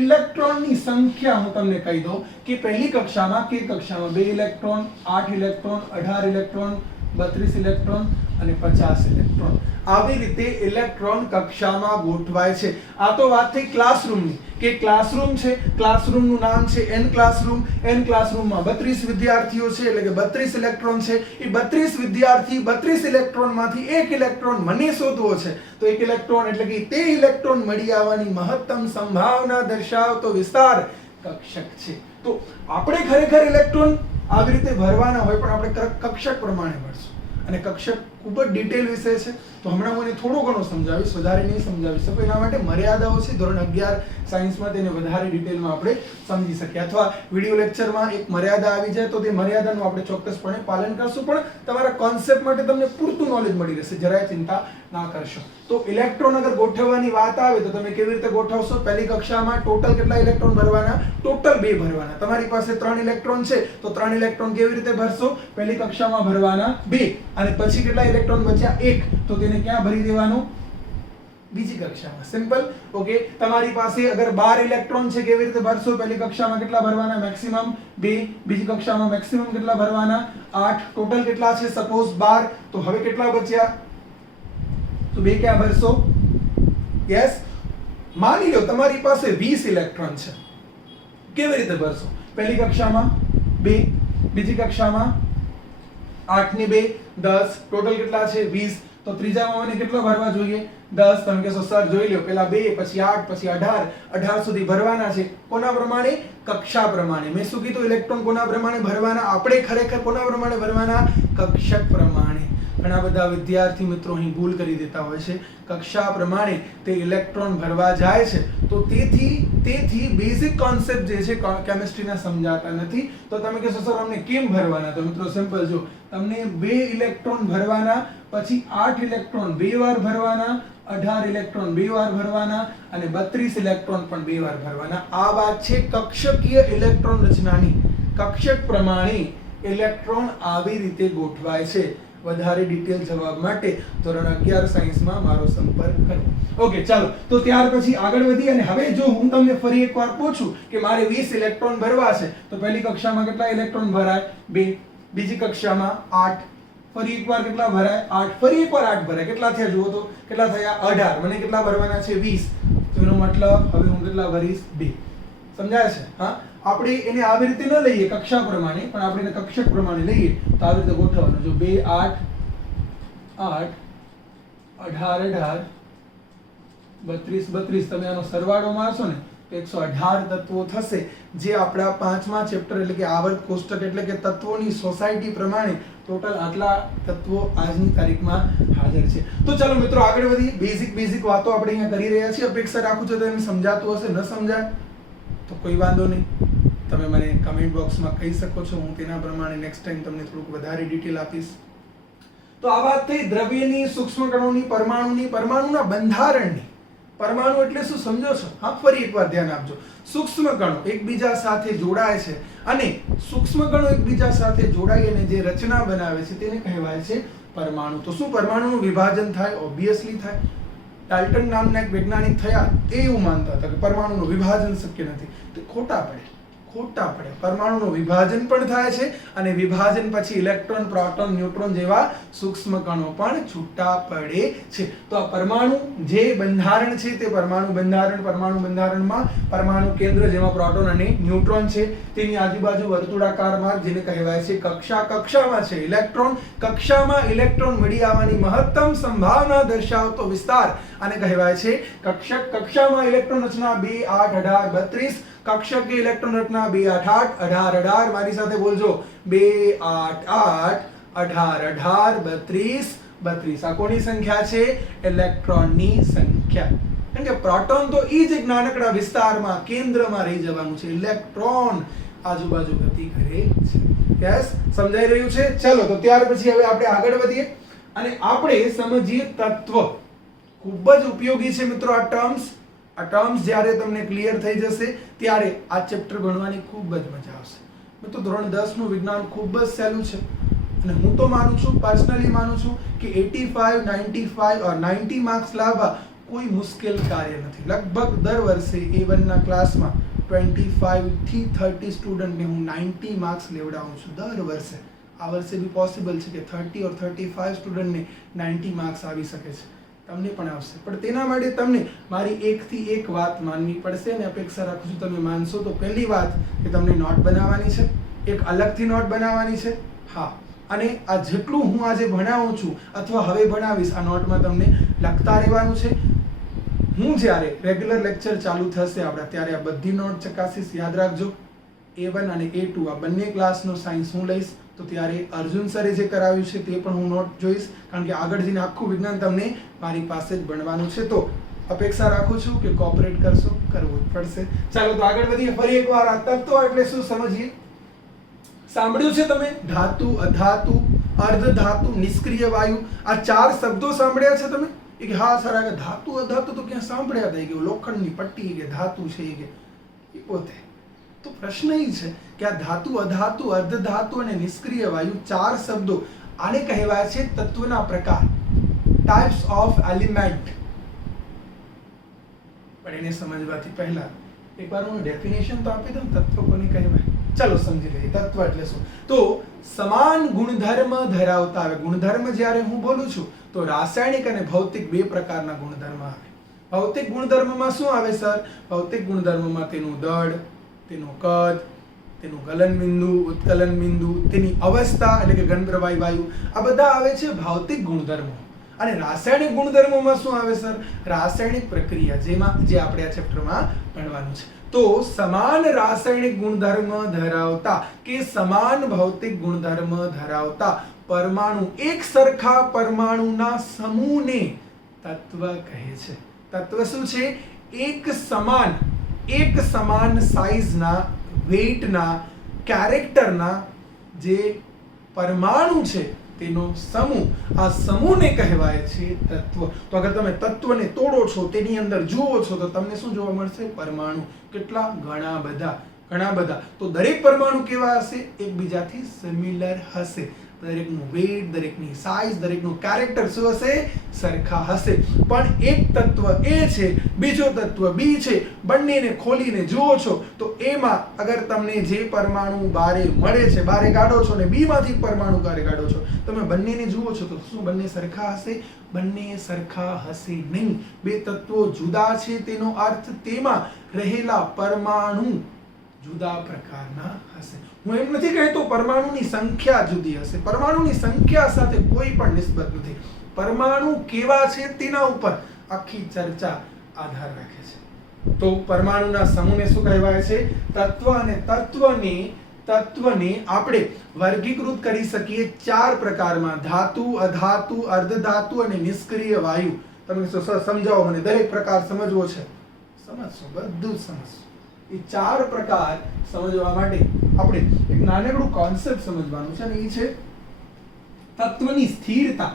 ઇલેક્ટ્રોનની સંખ્યા હું તમને કહી દઉં કે પહેલી કક્ષામાં, કે કક્ષામાં 2 ઇલેક્ટ્રોન, 8 ઇલેક્ટ્રોન, 18 ઇલેક્ટ્રોન, 32 ઇલેક્ટ્રોન અને 50 ઇલેક્ટ્રોન. આવી રીતે ઇલેક્ટ્રોન કક્ષામાં ગોઠવાય છે. આ તો વાત થઈ ક્લાસરૂમની, કે ક્લાસરૂમ છે, ક્લાસરૂમનું નામ છે એન ક્લાસરૂમ. એન ક્લાસરૂમમાં 32 વિદ્યાર્થીઓ છે, એટલે કે 32 ઇલેક્ટ્રોન છે. એ 32 વિદ્યાર્થી 32 ઇલેક્ટ્રોનમાંથી એક ઇલેક્ટ્રોન મને શોધવો છે. તો એક ઇલેક્ટ્રોન એટલે કે તે ઇલેક્ટ્રોન મળી આવવાની મહત્તમ સંભાવના દર્શાવતો વિસ્તાર કક્ષક છે. તો આપણે ખરેખર ઇલેક્ટ્રોન આવી રીતે ભરવાના હોય પણ આપણે કક્ષક પ્રમાણે ભરશું. અને કક્ષક ખૂબ જ ડિટેલ વિષય છે, તો હમણાં મને થોડો ઘણો સમજાવીશ, વધારે નહીં સમજાવી શકું. એના માટે મર્યાદાઓ છે, ધોરણ 11 સાયન્સમાં તેને વધારે ડિટેલમાં આપણે સમજી શકીએ, અથવા વિડીયો લેક્ચરમાં એક મર્યાદા આવી જાય તો તે મર્યાદાનું આપણે ચોક્કસપણે પાલન કરશું, પણ તમારા કોન્સેપ્ટ માટે તમને પૂરતું નોલેજ મળી રહેશે, જરાય ચિંતા ના કરશો. તો ઇલેક્ટ્રોન અગર ગોઠવવાની વાત આવે તો તમે કેવી રીતે ગોઠવશો? પહેલી કક્ષામાં ટોટલ કેટલા ઇલેક્ટ્રોન ભરવાના? ટોટલ 2 ભરવાના. તમારી પાસે 3 ઇલેક્ટ્રોન છે તો 3 ઇલેક્ટ્રોન કેવી રીતે ભરશો? પહેલી કક્ષામાં ભરવાના 2, અને પછી કેટલા ઇલેક્ટ્રોન બચ્યા? 1, તો તેને ક્યાં ભરી દેવાનું? બીજી કક્ષામાં. સિમ્પલ. ઓકે. તમારી પાસે અગર 12 ઇલેક્ટ્રોન છે, કેવી રીતે ભરશો? પહેલી કક્ષામાં કેટલા ભરવાના? મેક્સિમમ 2, બીજી કક્ષામાં મેક્સિમમ કેટલા ભરવાના? 8. ટોટલ કેટલા છે? સપોઝ 12, તો હવે કેટલા બચ્યા? તો 2 ક્યાં ભરશો? યસ. માની લો તમારી પાસે 20 ઇલેક્ટ્રોન છે, કેવી રીતે ભરશો? પહેલી કક્ષામાં 2, બીજી કક્ષામાં 8 ને 2 10, ટોટલ કેટલા છે? 20. તો ત્રીજામાં મને કેટલા ભરવા જોઈએ? 10. તમે કહેશો સર જોઈ લો, પહેલા 2, પછી 8, પછી 18 સુધી ભરવાના છે. કોના પ્રમાણે? કક્ષા પ્રમાણે. મેં શું કીધું? ઇલેક્ટ્રોન કોના પ્રમાણે ભરવાના? આપણે ખરેખર કોના પ્રમાણે ભરવાના? કક્ષક પ્રમાણે. ઘણા બધા વિદ્યાર્થી મિત્રો અહીં ભૂલ કરી દેતા હોય છે. કક્ષા પ્રમાણે તે ઇલેક્ટ્રોન ભરવા જાય છે, તો તેથી બેઝિક કોન્સેપ્ટ જે છે કેમિસ્ટ્રીના સમજાતા નથી. તો તમે કહેશો સર અમને કેમ ભરવાના? તો મિત્રો સિમ્પલ, જો તમને 2 ઇલેક્ટ્રોન ભરવાના, પછી 8 ઇલેક્ટ્રોન 2 વાર ભરવાના, 18 ઇલેક્ટ્રોન 2 વાર ભરવાના, અને 32 ઇલેક્ટ્રોન પણ 2 વાર ભરવાના. આ વાત છે કક્ષકીય ઇલેક્ટ્રોન રચનાની. કક્ષક પ્રમાણે ઇલેક્ટ્રોન આવી રીતે ગોઠવાય છે. વધારે ડિટેલ જવાબ માટે ધોરણ 11 સાયન્સમાં મારો સંપર્ક કરો. ઓકે, ચાલો. તો ત્યાર પછી આગળ વધી, અને હવે જો હું તમને ફરી એકવાર પૂછું કે મારે 20 ઇલેક્ટ્રોન ભરવા છે, તો પહેલી કક્ષામાં કેટલા ઇલેક્ટ્રોન ભરાય? 2. બીજી કક્ષામાં 8. ફરી એકવાર કેટલા ભરાય? 8. ફરી એકવાર 8 ભરાય. કેટલા થયા જુઓ તો? કેટલા થયા? 18. મને કેટલા ભરવાના છે? 20. તો એનો મતલબ હવે હું કેટલા ભરીશ? 2. સમજાય છે? હા. આપણે એને આવી રીતે ન લઈએ કક્ષા પ્રમાણે, પણ આપણે એને કક્ષક પ્રમાણે લઈએ તો આવી રીતે ગોઠવવાનું. જો 2 8 8 18 18 32 તમે આનો સરવાળો મારશો ને તો 118 તત્વો થશે, જે આપણા 5મા ચેપ્ટર એટલે કે આવર્ત કોષ્ટક એટલે કે તત્વોની સોસાયટી પ્રમાણે ટોટલ આટલા તત્વો આજની તારીખમાં હાજર છે. તો ચાલો મિત્રો આગળ વધી. બેઝિક વાતો આપણે અહીંયા કરી રહ્યા છીએ. અપેક્ષા રાખું છું તો એમને સમજાતું હશે. ન સમજાય તો કોઈ વાંધો નહીં, તમે મને કમેન્ટ બોક્સમાં કહી શકો છો. હું તેના પ્રમાણે નેક્સ્ટ ટાઈમ તમને થોડુંક વધારે ડિટેલ આપીશ. તો આ વાત થઈ દ્રવ્યની, સૂક્ષ્મ કણોની, પરમાણુની, પરમાણુના બંધારણની. પરમાણુ એટલે શું સમજો છો? હા, ફરી એકવાર ધ્યાન આપજો. સૂક્ષ્મ કણો એકબીજા સાથે જોડાય છે, અને સૂક્ષ્મ કણો એકબીજા સાથે જોડાઈ અને જે રચના બનાવે છે તેને કહેવાય છે પરમાણુ. તો શું પરમાણુનું વિભાજન થાય? ઓબ્વિયસલી થાય. ડાલ્ટન નામના એક વૈજ્ઞાનિક થયા, તે એવું માનતા હતા કે પરમાણુનું વિભાજન શક્ય નથી. તો ખોટા પડે. પરમાણુનું વિભાજન પણ થાય છે, અને વિભાજન પછી ઇલેક્ટ્રોન, પ્રોટોન, ન્યુટ્રોન જેવા સૂક્ષ્મ કણો પણ છૂટા પડે છે. તો આ પરમાણુ જે બંધારણ છે તે પરમાણુ બંધારણમાં પરમાણુ કેન્દ્ર જેમાં પ્રોટોન અને ન્યુટ્રોન છે, તેની આજુબાજુ વર્તુળાકાર માર્ગ જેને કહેવાય છે કક્ષા. કક્ષામાં છે ઇલેક્ટ્રોન. કક્ષામાં ઇલેક્ટ્રોન મળી આવવાની મહત્તમ સંભાવના દર્શાવતો વિસ્તાર આને કહેવાય છે કક્ષક. કક્ષામાં ઇલેક્ટ્રોન રચના 2 8 18 32. કક્ષકીય ઇલેક્ટ્રોન રચના 2 8 8 18 18. મારી સાથે બોલજો. 2 8 8 18 18 32 32. આ કોની સંખ્યા છે? ઇલેક્ટ્રોનની સંખ્યા. કારણ કે પ્રોટોન તો ઈ જ એક નાનકડા વિસ્તારમાં કેન્દ્રમાં રહી જવાનું છે. ઇલેક્ટ્રોન આજુબાજુ ગતિ કરે છે. યસ, સમજાઈ રહ્યું છે? ચલો, તો ત્યાર પછી હવે આપણે આગળ વધીએ અને આપણે સમજીએ તત્વ. ખૂબ જ ઉપયોગી છે મિત્રો આ ટર્મ્સ જ્યારે તમને ક્લિયર થઈ જશે ત્યારે આ ચેપ્ટર ભણવાની ખૂબ જ મજા આવશે. મિત્રો ધોરણ 10 નું વિજ્ઞાન ખૂબ જ સહેલું છે, અને હું તો માનું છું, પર્સનલી માનું છું કે 85 95 or 90 માર્ક્સ લાવવા કોઈ મુશ્કેલ કાર્ય નથી. લગભગ દર વર્ષે A1 ના ક્લાસમાં 25 થી 30 સ્ટુડન્ટને હું 90 માર્ક્સ લેવડાવું છું દર વર્ષે. આ વર્ષે બી પોસિબલ છે કે 30 or 35 સ્ટુડન્ટને 90 માર્ક્સ આવી શકે છે. તમને પણ આવશે, પણ તેના માટે તમને મારી એકથી એક વાત માનવી પડશે, અને અપેક્ષા રાખું છું તમે માનશો. તો પહેલી વાત કે તમને નોટ બનાવવાની છે, એક અલગથી નોટ બનાવવાની છે. હા, અને આ જેટલું હું આજે ભણાવું છું અથવા હવે ભણાવીશ આ નોટમાં તમને લખતા રહેવાનું છે. હું જ્યારે રેગ્યુલર લેક્ચર ચાલુ થશે આપણા ત્યારે આ બધી નોટ ચકાસીશ. યાદ રાખજો. A1 અને A2 આ બંને ક્લાસનો સાયન્સ હું લઈશ, તો ત્યારે અર્જુન સરે જે કરાવ્યું છે તે પણ હું નોટ જોઈશ, કારણ કે આગળ જઈને આખું વિજ્ઞાન તમને મારી પાસે જ ભણવાનું છે. તો અપેક્ષા રાખું છું કે કોઓપરેટ કરશો, કરવું જ પડશે. ચાલો તો આગળ વધીએ. ફરી એકવાર આ તત્વ એટલે શું સમજીએ. સાંભળ્યું છે તમે? ધાતુ, અધાતુ, અર્ધધાતુ, નિષ્ક્રિય વાયુ, આ 4 શબ્દો સાંભળ્યા છે તમે? એ કે હા સર, આ ધાતુ અધાતુ તો ક્યાં સાંભળ્યા હતા, કે લોખંડની પટ્ટી કે ધાતુ છે, કે એ પોતે. તો પ્રશ્ન એ છે કે આ ધાતુ, અધાતુ, અર્ધધાતુ અને નિષ્ક્રિય વાયુ 4 શબ્દો, આને કહેવાય છે તત્વના પ્રકાર, ટાઇપ્સ ઓફ એલિમેન્ટ. પણ એને સમજવાથી પહેલા એકવાર હું ડેફિનેશન તો આપી દઉં, તત્વ કોને કહેવાય. ચાલો સમજી લઈએ તત્વ એટલે શું. તો સમાન ગુણધર્મ ધરાવતા, આવે ગુણધર્મ જ્યારે હું બોલું છું તો રાસાયણિક અને ભૌતિક 2 પ્રકારના ગુણધર્મ આવે. ભૌતિક ગુણધર્મમાં શું આવે સર? ભૌતિક ગુણધર્મમાં તેનું દળ, તેનું કદ, તેનું ગલન બિંદુ, ઉત્કલન બિંદુ, તેની અવસ્થા એટલે કે ઘન પ્રવાહી વાયુ, આ બધા આવે છે ભૌતિક ગુણધર્મો. અને રાસાયણિક ગુણધર્મોમાં શું આવે સર? રાસાયણિક પ્રક્રિયા, જેમાં જે આપણે આ ચેપ્ટરમાં ભણવાનું છે. તો સમાન રાસાયણિક ગુણધર્મ ધરાવતા કે સમાન ભૌતિક ગુણધર્મ ધરાવતા પરમાણુ, એક સરખા પરમાણુના સમૂહને તત્વ કહે છે. તત્વ શું છે? એક સમાન સાઈઝના, વેઇટના, કેરેક્ટરના જે પરમાણુ છે તેનો સમૂહ, આ સમૂહને કહેવાય છે તત્વ. તો અગર તમે તત્વને તોડો છો, તેની અંદર જુઓ છો, તો તમને શું જોવા મળશે? પરમાણુ. કેટલા? ઘણા બધા. તો દરેક પરમાણુ કેવા હશે? એકબીજાથી સિમિલર હશે. દરેકનું વેઇટ, દરેકની સાઈઝ, દરેકનું કેરેક્ટર શું હશે? સરખા હશે. પણ એક તત્વ A છે, બીજો તત્વ B છે, બંનેને ખોલીને જુઓ છો તો એમાં અગર તમને જે પરમાણુ બારે મળે છે, બારે કાઢો છો ને B માંથી પરમાણુ બારે કાઢો છો, તમે બંનેને જુઓ છો તો શું બંને સરખા હશે? બંને સરખા હશે નહીં. 2 તત્વો જુદા છે, તેનો અર્થ તેમાં રહેલા પરમાણુ જુદા પ્રકારના હશે. હું એમ નથી કહેતો પરમાણુની સંખ્યા જુદી હશે. પરમાણુની સંખ્યા સાથે કોઈ પણ નિસ્બત નથી. પરમાણુ કેવા છે તેના ઉપર આખી ચર્ચા આધાર રાખે છે. તો પરમાણુના સમૂહને શું કહેવાય છે? તત્વ. અને તત્વને આપણે વર્ગીકૃત કરી શકીએ 4 પ્રકારમાં: ધાતુ, અધાતુ, અર્ધધાતુ અને નિષ્ક્રિય વાયુ. તમે સમજાવો મને, દરેક પ્રકાર સમજવો છે. સમજશો, બધું જ સમજશો. એ 4 પ્રકાર સમજવા માટે આપણે એક નાનકડું કોન્સેપ્ટ સમજવાનું છે, અને એ છે તત્વની સ્થિરતા.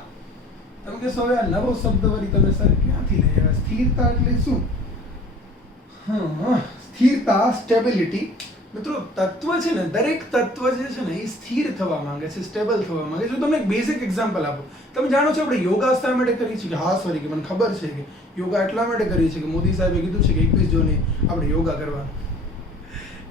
તમે કહેશો હવે આ નવો શબ્દ વળી તમે સર ક્યાંથી લઈ આવ્યા? સ્થિરતા એટલે શું? સ્થિરતા, સ્ટેબિલિટી. મિત્રો તત્વ છે ને, દરેક તત્વ જે છે ને એ સ્થિર થવા માંગે છે, સ્ટેબલ થવા માંગે છે. જો તમને એક બેઝિક એક્ઝામ્પલ આપો, તમે જાણો છો આપણે યોગા શા માટે કરીએ છીએ? હા સોરી, કે મને ખબર છે કે યોગા એટલા માટે કરીએ છીએ કે મોદી સાહેબે કીધું છે કે 21 જૂને આપણે યોગા કરવાનું.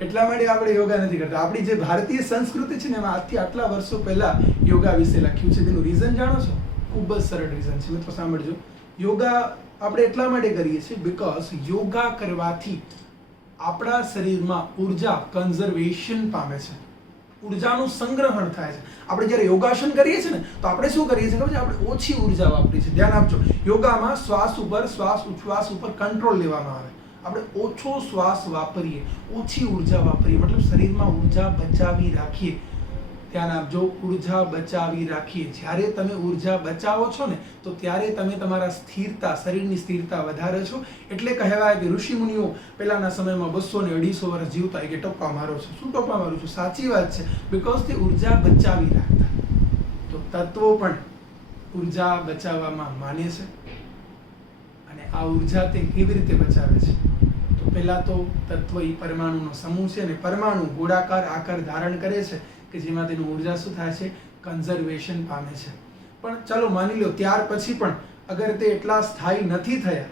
એટલા માટે આપણે યોગા નથી કરતા. આપણી જે ભારતીય સંસ્કૃતિ છે ને એમાં આજથી આટલા વર્ષો પહેલા યોગા વિશે લખ્યું છે. તેનું રીઝન જાણો છો? ખૂબ જ સરળ રીઝન છે મિત્રો, સાંભળજો. યોગા આપણે એટલા માટે કરીએ છીએ બીકોઝ યોગા કરવાથી આપણા શરીરમાં ઉર્જા કન્ઝર્વેશન પામે છે, ઉર્જાનું સંગ્રહણ થાય છે. આપણે જ્યારે યોગાસન કરીએ છીએ ને તો આપણે શું કરીએ છીએ ખબર છે? આપણે ઓછી ઉર્જા વાપરીએ છીએ. ધ્યાન આપજો, યોગામાં શ્વાસ ઉપર, ઉચ્છ્વાસ ઉપર કંટ્રોલ લેવામાં આવે. આપણે ઓછો શ્વાસ વાપરીએ, ઓછી ઉર્જા વાપરીએ, મતલબ શરીરમાં ઉર્જા બચાવી રાખીએ. ધ્યાન આપજો, ઉર્જા બચાવી રાખીએ. જ્યારે તમે ઉર્જા બચાવો છો ને તો ત્યારે તમે તમારા સ્થિરતા, શરીરની સ્થિરતા વધારે છો. એટલે કહેવાય કે ઋષિ મુનિઓ પહેલાના સમયમાં 200 ને 250 વર્ષ જીવતા. કે ટપ્પા મારો છો. શું ટપ્પા મારું છું? સાચી વાત છે, બીકોઝ તે ઉર્જા બચાવી રાખતા. તો તત્વો પણ ઉર્જા બચાવવામાં માને છે. અને આ ઉર્જા તે કેવી રીતે બચાવે છે? તો પહેલા તો તત્વ એ પરમાણુનો સમૂહ છે, અને પરમાણુ ગોળાકાર આકાર ધારણ કરે છે કે જેમાં તેનું ઉર્જા શું થાય છે? કન્ઝર્વેશન પામે છે. પણ ચાલો માની લો ત્યાર પછી પણ અગર તે એટલા સ્થાયી નથી થયા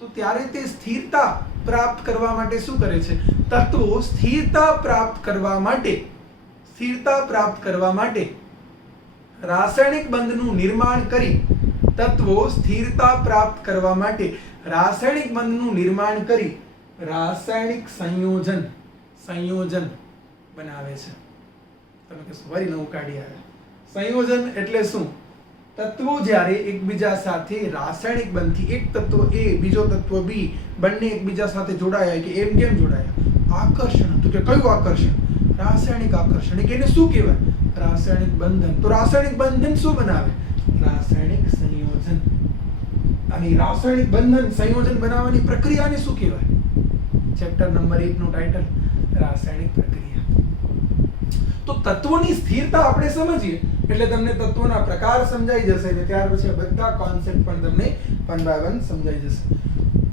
તો ત્યારે તે સ્થિરતા પ્રાપ્ત કરવા માટે શું કરે છે? તત્વો સ્થિરતા પ્રાપ્ત કરવા માટે રાસાયણિક બંધનું નિર્માણ કરી, તત્વો સ્થિરતા પ્રાપ્ત કરવા માટે રાસાયણિક બંધનું નિર્માણ કરી રાસાયણિક સંયોજન બનાવે છે. તમે કહેશો વળી નવું કાઢી આવે. સંયોજન એટલે શું? તત્વો જ્યારે એકબીજા સાથે રાસાયણિક બંધથી, એક તત્વ A બીજો તત્વ B બંને એકબીજા સાથે જોડાયા, કે એમ કેમ જોડાયા? આકર્ષણ. તો કે કયું આકર્ષણ? રાસાયણિક આકર્ષણ. કે એને શું કહેવાય? રાસાયણિક બંધન. તો રાસાયણિક બંધન શું બનાવે? રાસાયણિક સંયોજન. અને રાસાયણિક બંધન સંયોજન બનાવવાની પ્રક્રિયાને શું કહેવાય? ચેપ્ટર નંબર 1 નું ટાઇટલ રાસાયણિક પ્રક્રિયા. તો તત્વોની સ્થિરતા આપણે સમજીએ એટલે તમને તત્વોના પ્રકાર સમજાઈ જશે અને ત્યાર પછી બધા કોન્સેપ્ટ પણ તમને વન બાય વન સમજાઈ જશે.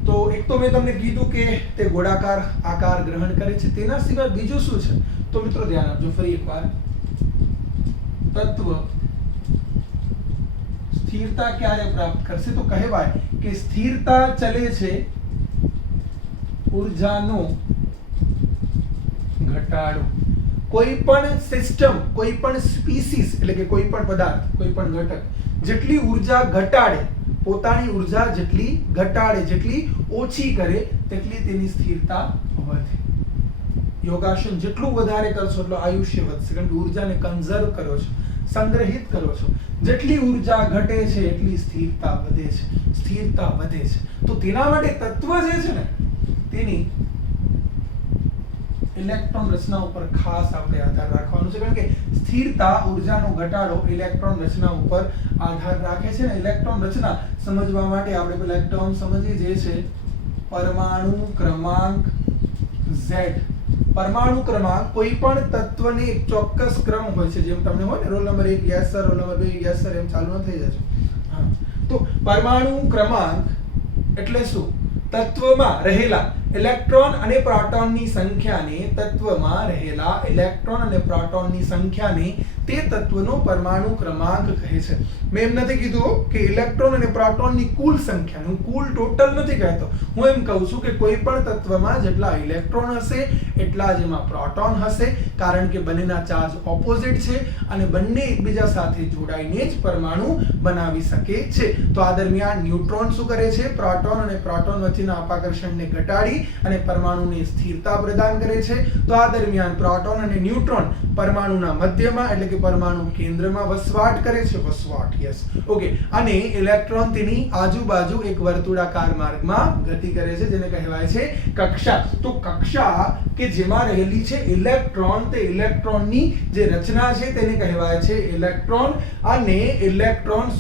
તો એક તો મેં તમને કીધું કે તે ગોળાકાર આકાર ગ્રહણ કરે છે. તેના સિવાય બીજું શું છે? તો મિત્રો ધ્યાન આપજો ફરી એકવાર. તત્વ સ્થિરતા ક્યારે પ્રાપ્ત કરશે? તો કહેવાય કે સ્થિરતા ચલે છે ઊર્જાનો ઘટાડો. કોઈ પણ સિસ્ટમ, કોઈ પણ સ્પીસીસ એટલે કે કોઈ પણ પદાર્થ, કોઈ પણ ઘટક જેટલી ઊર્જા ઘટાડે, પોતાની ઊર્જા જેટલી ઘટાડે, જેટલી ઓછી કરે તેટલી તેની સ્થિરતા વધે. યોગાસન જેટલું વધારે કરશો એટલું આયુષ્ય વધશે, કારણ કે ઊર્જાને કન્ઝર્વ કરો છો, સંગ્રહિત કરો છો. જેટલી ઊર્જા ઘટે છે એટલી સ્થિરતા વધે છે, સ્થિરતા વધે છે. તો તેના માટે તત્વ જે છે ને તેની ઇલેક્ટ્રોન રચના ઉપર ખાસ આપણે આધાર રાખવાનો છે, કારણ કે સ્થિરતા ઊર્જાનો ઘટાડો ઇલેક્ટ્રોન રચના ઉપર આધાર રાખે છે. ને ઇલેક્ટ્રોન રચના સમજવા માટે આપણે પહેલા એક ટર્મ સમજીએ જે છે પરમાણુ ક્રમાંક Z. પરમાણુ ક્રમાંક કોઈ પણ તત્વને એક ચોક્કસ ક્રમ હોય છે, જેમ તમને હોય ને roll number 1 yes sir, roll number 2 yes sir, એમ ચાલુ ન થઈ જશે. હા, તો પરમાણુ ક્રમાંક એટલે શું? તત્વમાં રહેલા ઇલેક્ટ્રોન અને પ્રોટોનની સંખ્યાને, તત્વમાં રહેલા ઇલેક્ટ્રોન અને પ્રોટોનની સંખ્યાને તે તત્વનો પરમાણુ ક્રમાંક કહે છે. મેં એમ નથી કીધું કે ઇલેક્ટ્રોન અને પ્રોટોનની કુલ સંખ્યા, હું કુલ ટોટલ નથી કહેતો. હું એમ કહું છું કે કોઈ પણ તત્વમાં જેટલા ઇલેક્ટ્રોન હશે એટલા જ એમાં પ્રોટોન હશે, કારણ કે બંનેના ચાર્જ ઓપોઝિટ છે અને બંને એકબીજા સાથે જોડાઈને જ પરમાણુ બનાવી શકે છે. તો આ દરમિયાન ન્યુટ્રોન શું કરે છે? પ્રોટોન અને પ્રોટોન વચ્ચેના અપાકર્ષણને ઘટાડી અને પરમાણુને સ્થિરતા પ્રદાન કરે છે. તો આ દરમિયાન પ્રોટોન અને ન્યુટ્રોન પરમાણુના મધ્યમાં એટલે કે પરમાણુ કેન્દ્રમાં વસવાટ કરે છે. વસવાટ, યસ, ઓકે. અને ઇલેક્ટ્રોન તેની આજુબાજુ એક વર્તુળાકાર માર્ગમાં ગતિ કરે છે, જેને કહેવાય છે કક્ષા. તો કક્ષા કે જેમાં રહેલી છે ઇલેક્ટ્રોન, તે ઇલેક્ટ્રોનની જે રચના છે તેને કહેવાય છે ઇલેક્ટ્રોન. અને ઇલેક્ટ્રોન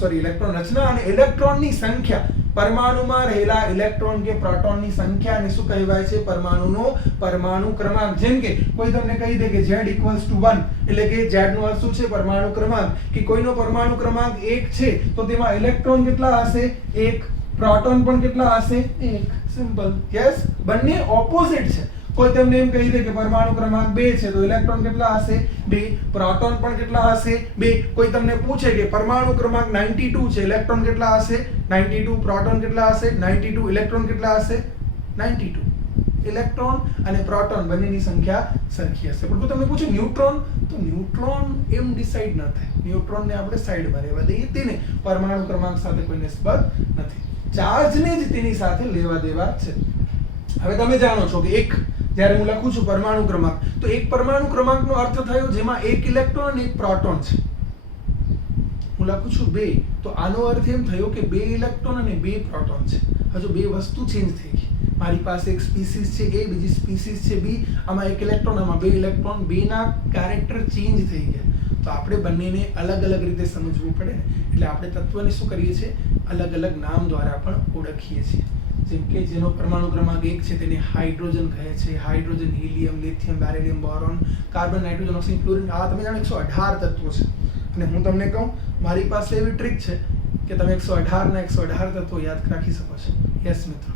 રચના અને ઇલેક્ટ્રોનની સંખ્યા, પરમાણુમાં રહેલા ઇલેક્ટ્રોન કે પ્રોટોનની સંખ્યાને શું કહેવાય છે? પરમાણુનો પરમાણુ ક્રમાંક. જેમ કે કોઈ તમને કહી દે કે Z = 1 એટલે કે Z નો અર્થ શું છે? પરમાણુ ક્રમાંક. કે કોઈનો પરમાણુ ક્રમાંક 1 છે તો તેમાં ઇલેક્ટ્રોન કેટલા હશે? 1. પ્રોટોન પણ કેટલા હશે? 1. Simple, yes. બંને ઓપોઝિટ છે. કોઈ તમને એમ કહી દે કે પરમાણુ ક્રમાંક 2 છે તો ઇલેક્ટ્રોન કેટલા હશે? 2. પ્રોટોન પણ કેટલા હશે? 2. કોઈ તમને પૂછે કે પરમાણુ ક્રમાંક 92 છે, ઇલેક્ટ્રોન કેટલા હશે? 92. પ્રોટોન કેટલા હશે? 92. ઇલેક્ટ્રોન કેટલા હશે? 92. ઇલેક્ટ્રોન અને પ્રોટોન બંનેની સંખ્યા સરખી હશે. પણ તમને પૂછે ન્યુટ્રોન, તો ન્યુટ્રોન એમ ડિસાઈડ ન થાય. ન્યુટ્રોનને આપણે સાઈડમાં રહેવા દઈએ, તેને પરમાણુ ક્રમાંક સાથે કોઈ નિસ્બત નથી. ચાર્જને જ તેની સાથે લેવા દેવા છે. હવે તમે જાણો છો કે એક જ્યારે હું લખું છું પરમાણુ ક્રમાંક, તો એક પરમાણુ ક્રમાંકનો અર્થ થયો જેમાં એક ઇલેક્ટ્રોન અને એક પ્રોટોન છે. હું લખું છું 2, તો આનો અર્થ એમ થયો કે 2 ઇલેક્ટ્રોન અને 2 પ્રોટોન છે. હજુ બે વસ્તુ ચેન્જ થઈ ગઈ. મારી પાસે એક સ્પીસીસ છે A, બીજી સ્પીસીસ છે B. આમાં એક ઇલેક્ટ્રોન, આમાં 2 ઇલેક્ટ્રોન, બેના કેરેક્ટર ચેન્જ થઈ ગયા. તો આપણે બંનેને અલગ અલગ રીતે સમજવું પડે. એટલે આપણે તત્વને શું કરીએ છીએ? અલગ અલગ નામ દ્વારા પણ ઓળખીએ છીએ. જેમ કે જેનો પરમાણુ ક્રમાંક 1 છે તેને હાઇડ્રોજન કહે છે. Hydrogen, helium, lithium, beryllium, boron, carbon, nitrogen, oxygen, chlorine. આ તમે જાણો 118 તત્વો છે. અને હું તમને કહું, મારી પાસે એવી ટ્રીક છે કે તમે 118 ના 118 તત્વો યાદ રાખી શકો છો. યસ મિત્રો,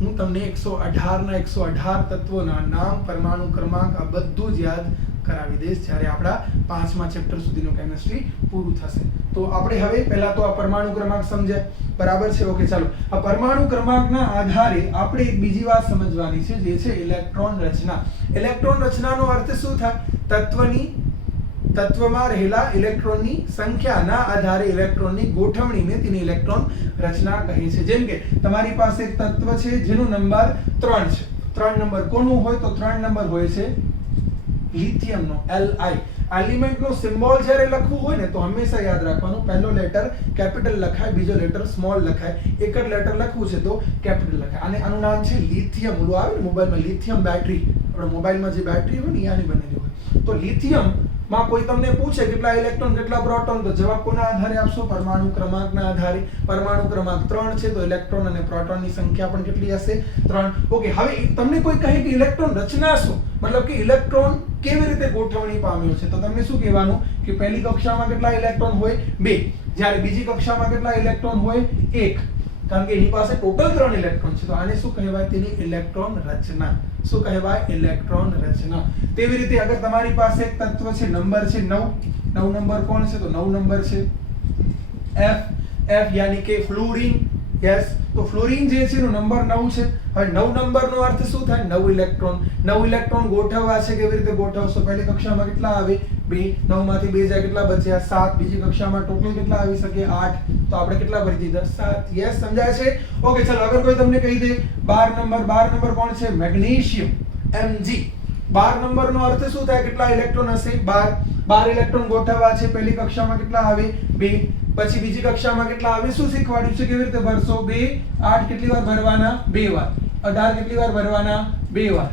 હું તમને 118 ના 118 તત્વોના નામ, પરમાણુ ક્રમાંક આ બધું જ યાદ કરાવી દઈશ જ્યારે આપણા 5મા ચેપ્ટર સુધીનું કેમિસ્ટ્રી પૂરું થશે. તો આપણે હવે પહેલા તો આ પરમાણુ ક્રમાંક સમજ્યા, બરાબર છે? ઓકે, ચાલો. આ પરમાણુ ક્રમાંકના આધારે આપણે એક બીજી વાત સમજવાની છે, જે છે ઇલેક્ટ્રોન રચના. ઇલેક્ટ્રોન રચનાનો અર્થ શું થાય? તત્વમાં રહેલા ઇલેક્ટ્રોનની સંખ્યાના આધારે ઇલેક્ટ્રોનની ગોઠવણીને તેની ઇલેક્ટ્રોન રચના કહે છે. જેમ કે તમારી પાસે એક તત્વ છે જેનો નંબર 3 છે. 3 નંબર કોનું હોય? તો 3 નંબર હોય છે લિથિયમનો, Li. એલિમેન્ટનો સિમ્બોલ જ્યારે લખવું હોય ને તો હંમેશા યાદ રાખવાનું, પહેલો લેટર કેપિટલ લખાય, બીજો લેટર સ્મોલ લખાય. એક જ લેટર લખવું છે તો કેપિટલ લખાય. અને આનું નામ છે લિથિયમ. ઓલું આવે ને મોબાઈલમાં લિથિયમ બેટરી, આપણે મોબાઈલમાં જે બેટરી હોય ને આની બનેલી હોય. તો લિથિયમ માં કોઈ તમને પૂછે કેટલા ઇલેક્ટ્રોન કેટલા પ્રોટોન, તો જવાબ કોના આધારે આપશો? પરમાણુ ક્રમાંકના આધારે. પરમાણુ ક્રમાંક 3 છે તો ઇલેક્ટ્રોન અને પ્રોટોનની સંખ્યા પણ કેટલી હશે? 3. ઓકે, હવે તમને કોઈ કહે કે ઇલેક્ટ્રોન રચના શું, મતલબ કે ઇલેક્ટ્રોન કેવી રીતે ગોઠવણી પામ્યો છે, તો તમને શું કહેવાનું કે પહેલી કક્ષામાં કેટલા ઇલેક્ટ્રોન હોય? 2. જ્યારે બીજી કક્ષામાં કેટલા ઇલેક્ટ્રોન હોય? 1. કારણ કે એની પાસે ટોટલ 3 ઇલેક્ટ્રોન છે. તો આને શું કહેવાય? તેની ઇલેક્ટ્રોન રચના. શું કહેવાય? ઇલેક્ટ્રોન રચના. તેવી રીતે અગર તમારી પાસે એક તત્વ છે, નંબર છે 9. 9 નંબર કોણ છે? તો 9 નંબર છે F યાની કે ફ્લોરીન. યસ, તો ફ્લોરીન જે છે એનો નંબર 9 છે. હવે 9 નંબરનો અર્થ શું થાય? 9 ઇલેક્ટ્રોન. 9 ઇલેક્ટ્રોન ગોઠવવા છે, કેવી રીતે ગોઠવશો? પહેલી કક્ષામાં કેટલા આવે? 2. 9 માંથી 2 જાય કેટલા બચ્યા? 7. બીજી કક્ષામાં ટોટલ કેટલા આવી શકે? 8. તો આપણે કેટલા ભરી દીધા? 7. યસ, સમજાય છે? ઓકે, ચલો અગર કોઈ તમને કહી દે 12 નંબર કોણ છે? Magnesium, Mg. 12 નંબરનો અર્થ શું થાય? કેટલા ઇલેક્ટ્રોન હશે? 12 ઇલેક્ટ્રોન ગોઠવવા છે. પહેલી કક્ષામાં કેટલા આવે? 2. પછી બીજી કક્ષામાં કેટલા આવે? શું શીખવાડ્યું છે? કેવી રીતે ભરશો? 2. 8 કેટલી વાર ભરવાના? 2 વાર. 18 કેટલી વાર ભરવાના? 2 વાર.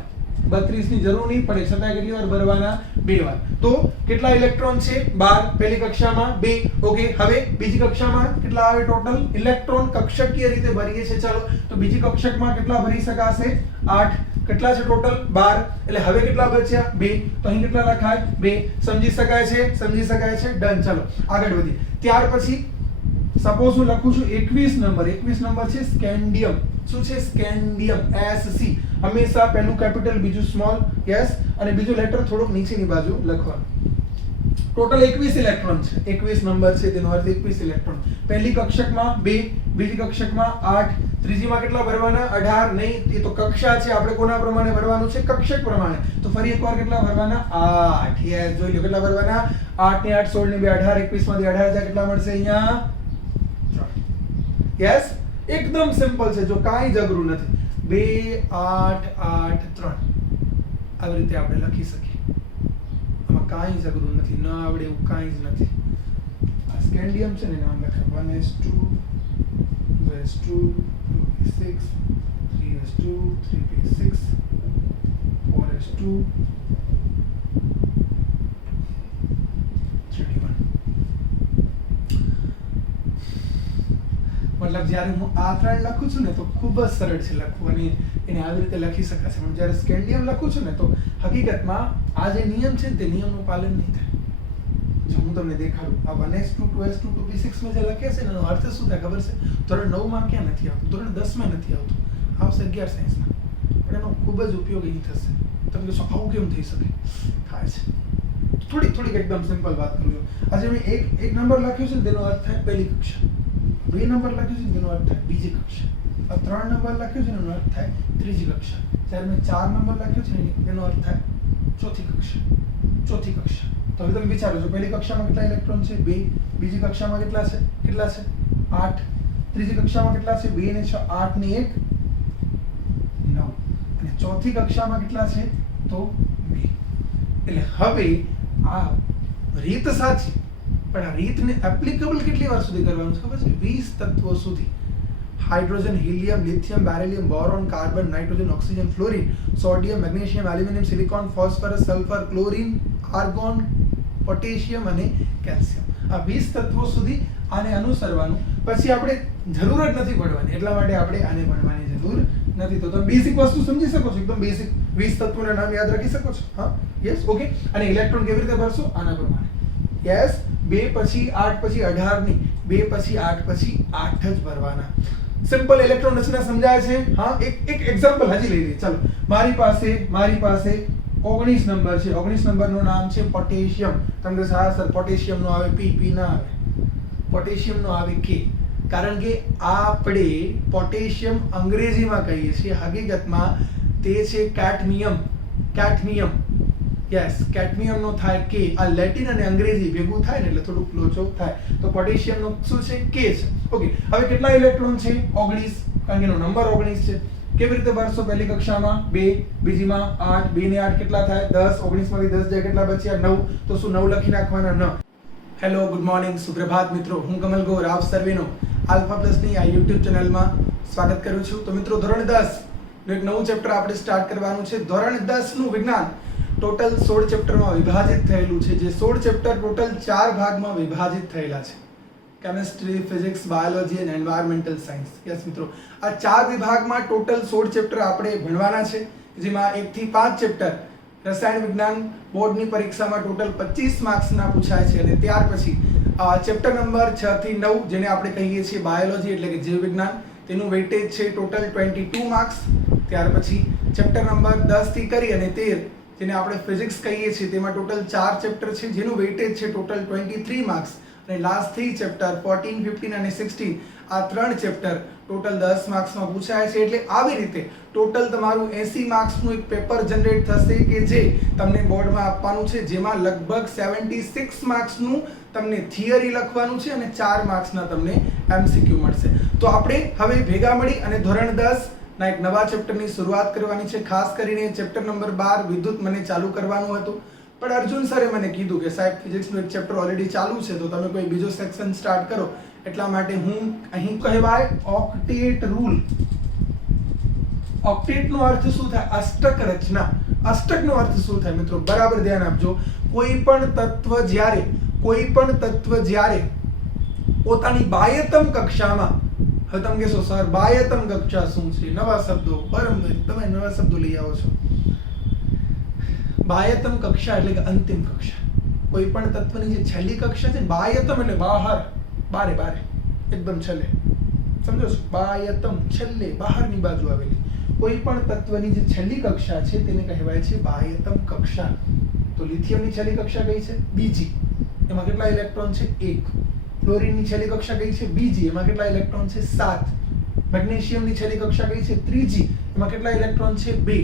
32 ની જરૂર નહીં પડે, છતાં કેટલી વાર ભરવાના? 2 વાર. તો કેટલા ઇલેક્ટ્રોન છે? 12. પહેલી કક્ષામાં 2. ઓકે, હવે બીજી કક્ષામાં કેટલા આવે ટોટલ? ઇલેક્ટ્રોન કક્ષકીય રીતે ભરીએ છે. ચાલો, તો બીજી કક્ષકમાં કેટલા ભરી શકાશે? 8. કેટલા છે ટોટલ? 12. એટલે હવે કેટલા બચ્યા? 2. તો અહીં કેટલા લખાય? 2. સમજી શકાય છે? સમજી શકાય છે? ડન. ચાલો આગળ વધીએ. ત્યાર પછી સપોઝ હું લખું છું 21 નંબર છે સ્કેન્ડિયમ. શું છે? Scandium, SC. હંમેશા પહેલું કેપિટલ, બીજું સ્મોલ. યસ, અને બીજું લેટર થોડુંક નીચેની બાજુ લખવાનું. ટોટલ 21 ઇલેક્ટ્રોન છે. 21 નંબર છે તેનો અર્થ 21 ઇલેક્ટ્રોન. પહેલી કક્ષકમાં 2, બીજી કક્ષકમાં 8, ત્રીજીમાં કેટલા ભરવાના? 18. નહીં, એ તો કક્ષા છે, આપણે કોના પ્રમાણે ભરવાનું છે? કક્ષક પ્રમાણે. તો ફરી એકવાર કેટલા ભરવાના? 8. યસ, જોઈ લો કેટલા ભરવાના? 8 ને 8 16 ને 2 18. 21 માંથી 18 જાય કેટલા મળશે? અહીંયા 3. યસ, એકદમ સિમ્પલ છે, જો કાંઈ જ અઘરું નથી. 2 8 8 3 આવી રીતે આપણે લખી શકીએ. આમાં કાંઈ જ અઘરું નથી, ન આવડે એવું કાંઈ જ નથી. આ સ્કેન્ડિયમ છે ને, નામ લખાય 1s2 2s2 2p6 3s2 3p6 4s2 3d1. મતલબ જ્યારે હું આ 3 લખું છું ને તો ખૂબ જ સરળ છે લખવું અને એને આવી રીતે લખી શકાશે, પણ જ્યારે સ્કેન્ડિયમ લખું છું ને તો હકીકતમાં આ જે નિયમ છે તે નિયમનું પાલન નહીં થાય. જો હું તમને દેખાડું, આ 1s2 2s2 2p6 માં જે લખ્યા છે ને એનો અર્થ શું થાય ખબર છે? ધોરણ 9 માં ક્યાં નથી આવતું, ધોરણ 10 માં નથી આવતું, આવશે 11 સાયન્સમાં, પણ એનો ખૂબ જ ઉપયોગ અહીં થશે. તમે કહેશો આવું કેમ થઈ શકે? થાય છે. થોડીક એકદમ સિમ્પલ વાત કરું છું. આજે મેં એક નંબર લખ્યો છે ને તેનો અર્થ થાય પહેલી કક્ષા, 2 નંબર લખ્યું છે તેનો અર્થ થાય બીજી કક્ષા, આ 3 નંબર લખ્યું છે એનો અર્થ થાય ત્રીજી કક્ષા, જ્યારે મેં 4 નંબર લખ્યું છે એનો અર્થ થાય ચોથી કક્ષા. તો હવે તમે વિચારો છો પહેલી કક્ષામાં કેટલા ઇલેક્ટ્રોન છે? 2. બીજી કક્ષામાં કેટલા છે? 8. ત્રીજી કક્ષામાં કેટલા છે? 2 ને 6 8 ને 1 9. અને ચોથી કક્ષામાં કેટલા છે? તો 2. એટલે હવે આ રીત સાચી, પણ આ રીતને એપ્લિકેબલ કેટલી વાર સુધી કરવાનું છે ખબર છે? 20 તત્વો સુધી. Hydrogen, helium, lithium, beryllium, boron, carbon, nitrogen, oxygen, fluorine, sodium, magnesium, aluminium, silicon, phosphorus, sulphur, chlorine, argon, potassium અને કેલ્શિયમ. આ 20 તત્વો સુધી આને અનુસરવાનું. પછી આપણે જરૂર જ નથી પડવાની, એટલા માટે આપણે આને ભણવાની જરૂર નથી. તો તમે બેસિક વસ્તુ સમજી શકો છો, એકદમ બેસિક 20 તત્વોના નામ યાદ રાખી શકો છો. હા, યસ, ઓકે. અને ઇલેક્ટ્રોન કેવી રીતે ભરશો? આના પ્રમાણે. યસ, 2 પછી 8 પછી 18 નહીં, 2 પછી 8 પછી 8 જ ભરવાના. સિમ્પલ ઇલેક્ટ્રોન રચના સમજાય છે? હા, એક એક્ઝામ્પલ હજી લઈ લઈએ. ચાલો, મારી પાસે 19 નંબર છે. 19 નંબરનું નામ છે પોટેશિયમ. તમને હા સર પોટેશિયમ નો આવે P ના આવે, પોટેશિયમ નો આવે K. કારણ કે આપણે પોટેશિયમ અંગ્રેજીમાં કહીએ છીએ, હકીકતમાં તે છે કેડમિયમ. યસ, કેડમિયમ નો થાય K. આ લેટિન અને અંગ્રેજી ભેગું થાય ને એટલે થોડુંક લોચો થાય. તો પોટેશિયમ નો શું છે? K છે. ઓકે, હવે કેટલા ઇલેક્ટ્રોન છે? 19, કારણ કે એનો નંબર 19 છે. કેવી રીતે ભરશો? પહેલી કક્ષામાં 2, બીજીમાં 8, 2 ને 8 કેટલા થાય? 10. 19 માંથી 10 જાય કેટલા બચ્યા? 9. તો શું 9 લખી નાખવાના? ન. હેલો, ગુડ મોર્નિંગ, સુપ્રભાત મિત્રો. હું કમલ ગોર આપ સર્વેનો આલ્ફા પ્લસ ની આ YouTube ચેનલમાં સ્વાગત કરું છું. તો મિત્રો, ધોરણ 10 એક નવું ચેપ્ટર આપણે સ્ટાર્ટ કરવાનું છે. ધોરણ 10 નું વિજ્ઞાન ટોટલ 16 ચેપ્ટરમાં વિભાજિત થયેલું છે. જે 16 ચેપ્ટર ટોટલ 4 ભાગમાં વિભાજિત થયેલા છે. કેમિસ્ટ્રી, ફિઝિક્સ, બાયોલોજી અને એન્વાયરમેન્ટલ સાયન્સ. યસ મિત્રો, આ 4 વિભાગમાં ટોટલ 16 ચેપ્ટર આપણે ભણવાના છે, જેમાં 1 થી 5 ચેપ્ટર રસાયણ વિજ્ઞાન બોર્ડની પરીક્ષામાં ટોટલ 25 માર્ક્સના પૂછાય છે અને ત્યાર પછી ચેપ્ટર નંબર 6 થી 9 જેને આપણે કહીએ છીએ બાયોલોજી એટલે કે જીવ વિજ્ઞાન, તેનું વેઇટેજ છે ટોટલ 22 માર્ક્સ. ત્યાર પછી ચેપ્ટર નંબર 10 થી કરી અને 13 જેને આપણે ફિઝિક્સ કહીએ છીએ તેમાં ટોટલ 4 ચેપ્ટર છે જેનું વેઇટેજ છે ટોટલ 23 માર્ક્સ. અને લાસ્ટ 3 ચેપ્ટર 14, 15 અને 16 આ 3 ચેપ્ટર ટોટલ 10 માર્ક્સમાં પૂછાય છે. એટલે આવી રીતે ટોટલ તમારું 80 માર્ક્સનું એક પેપર જનરેટ થશે કે જે તમને બોર્ડમાં આપવાનું છે, જેમાં લગભગ 76 માર્ક્સનું તમને થિયરી લખવાનું છે અને 4 માર્ક્સના તમને એમસીક્યુ મળશે. તો આપણે હવે ભેગા મળી અને ધોરણ 10 ના એક નવા ચેપ્ટરની શરૂઆત કરવાની છે. ખાસ કરીને ચેપ્ટર નંબર 12 વિદ્યુત મને ચાલુ કરવાનું હતું, પણ અર્જુન સરે મને કીધું કે સાહેબ ફિઝિક્સનું એક ચેપ્ટર ઓલરેડી ચાલુ છે તો તમે કોઈ બીજો સેક્શન સ્ટાર્ટ કરો. એટલા માટે હું અહીં કહેવાય ઓક્ટેટ રૂલ. ઓક્ટેટનો અર્થ શું થાય? અષ્ટક રચના. અષ્ટકનો અર્થ શું થાય મિત્રો? બરાબર ધ્યાન આપજો. કોઈ પણ તત્વ જ્યારે પોતાની બાહ્યતમ કક્ષામાં, હવે તમે કહેશો સર બાહ્યતમ કક્ષા શું છે? નવા શબ્દો. બરાબર, તમે નવા શબ્દો લઈ આવો છો. બાહ્યતમ કક્ષા એટલે કે અંતિમ કક્ષા. કોઈ પણ તત્વની જે છેલ્લી કક્ષા છે, બાહ્યતમ એટલે બહાર, બારે એકદમ છેલ્લે, સમજો છો? બાહ્યતમ છેલ્લે, બહારની બાજુ આવેલી કોઈ પણ તત્વની જે છેલ્લી કક્ષા છે તેને કહેવાય છે બાહ્યતમ કક્ષા. તો લિથિયમની છેલ્લી કક્ષા કઈ છે? બીજી. એમાં કેટલા ઇલેક્ટ્રોન છે? 1. ક્લોરીનની છેલ્લી કક્ષા કઈ છે? બીજી. એમાં કેટલા ઇલેક્ટ્રોન છે? 7. મેગ્નેશિયમની છેલ્લી કક્ષા કઈ છે? ત્રીજી. એમાં કેટલા ઇલેક્ટ્રોન છે? 2.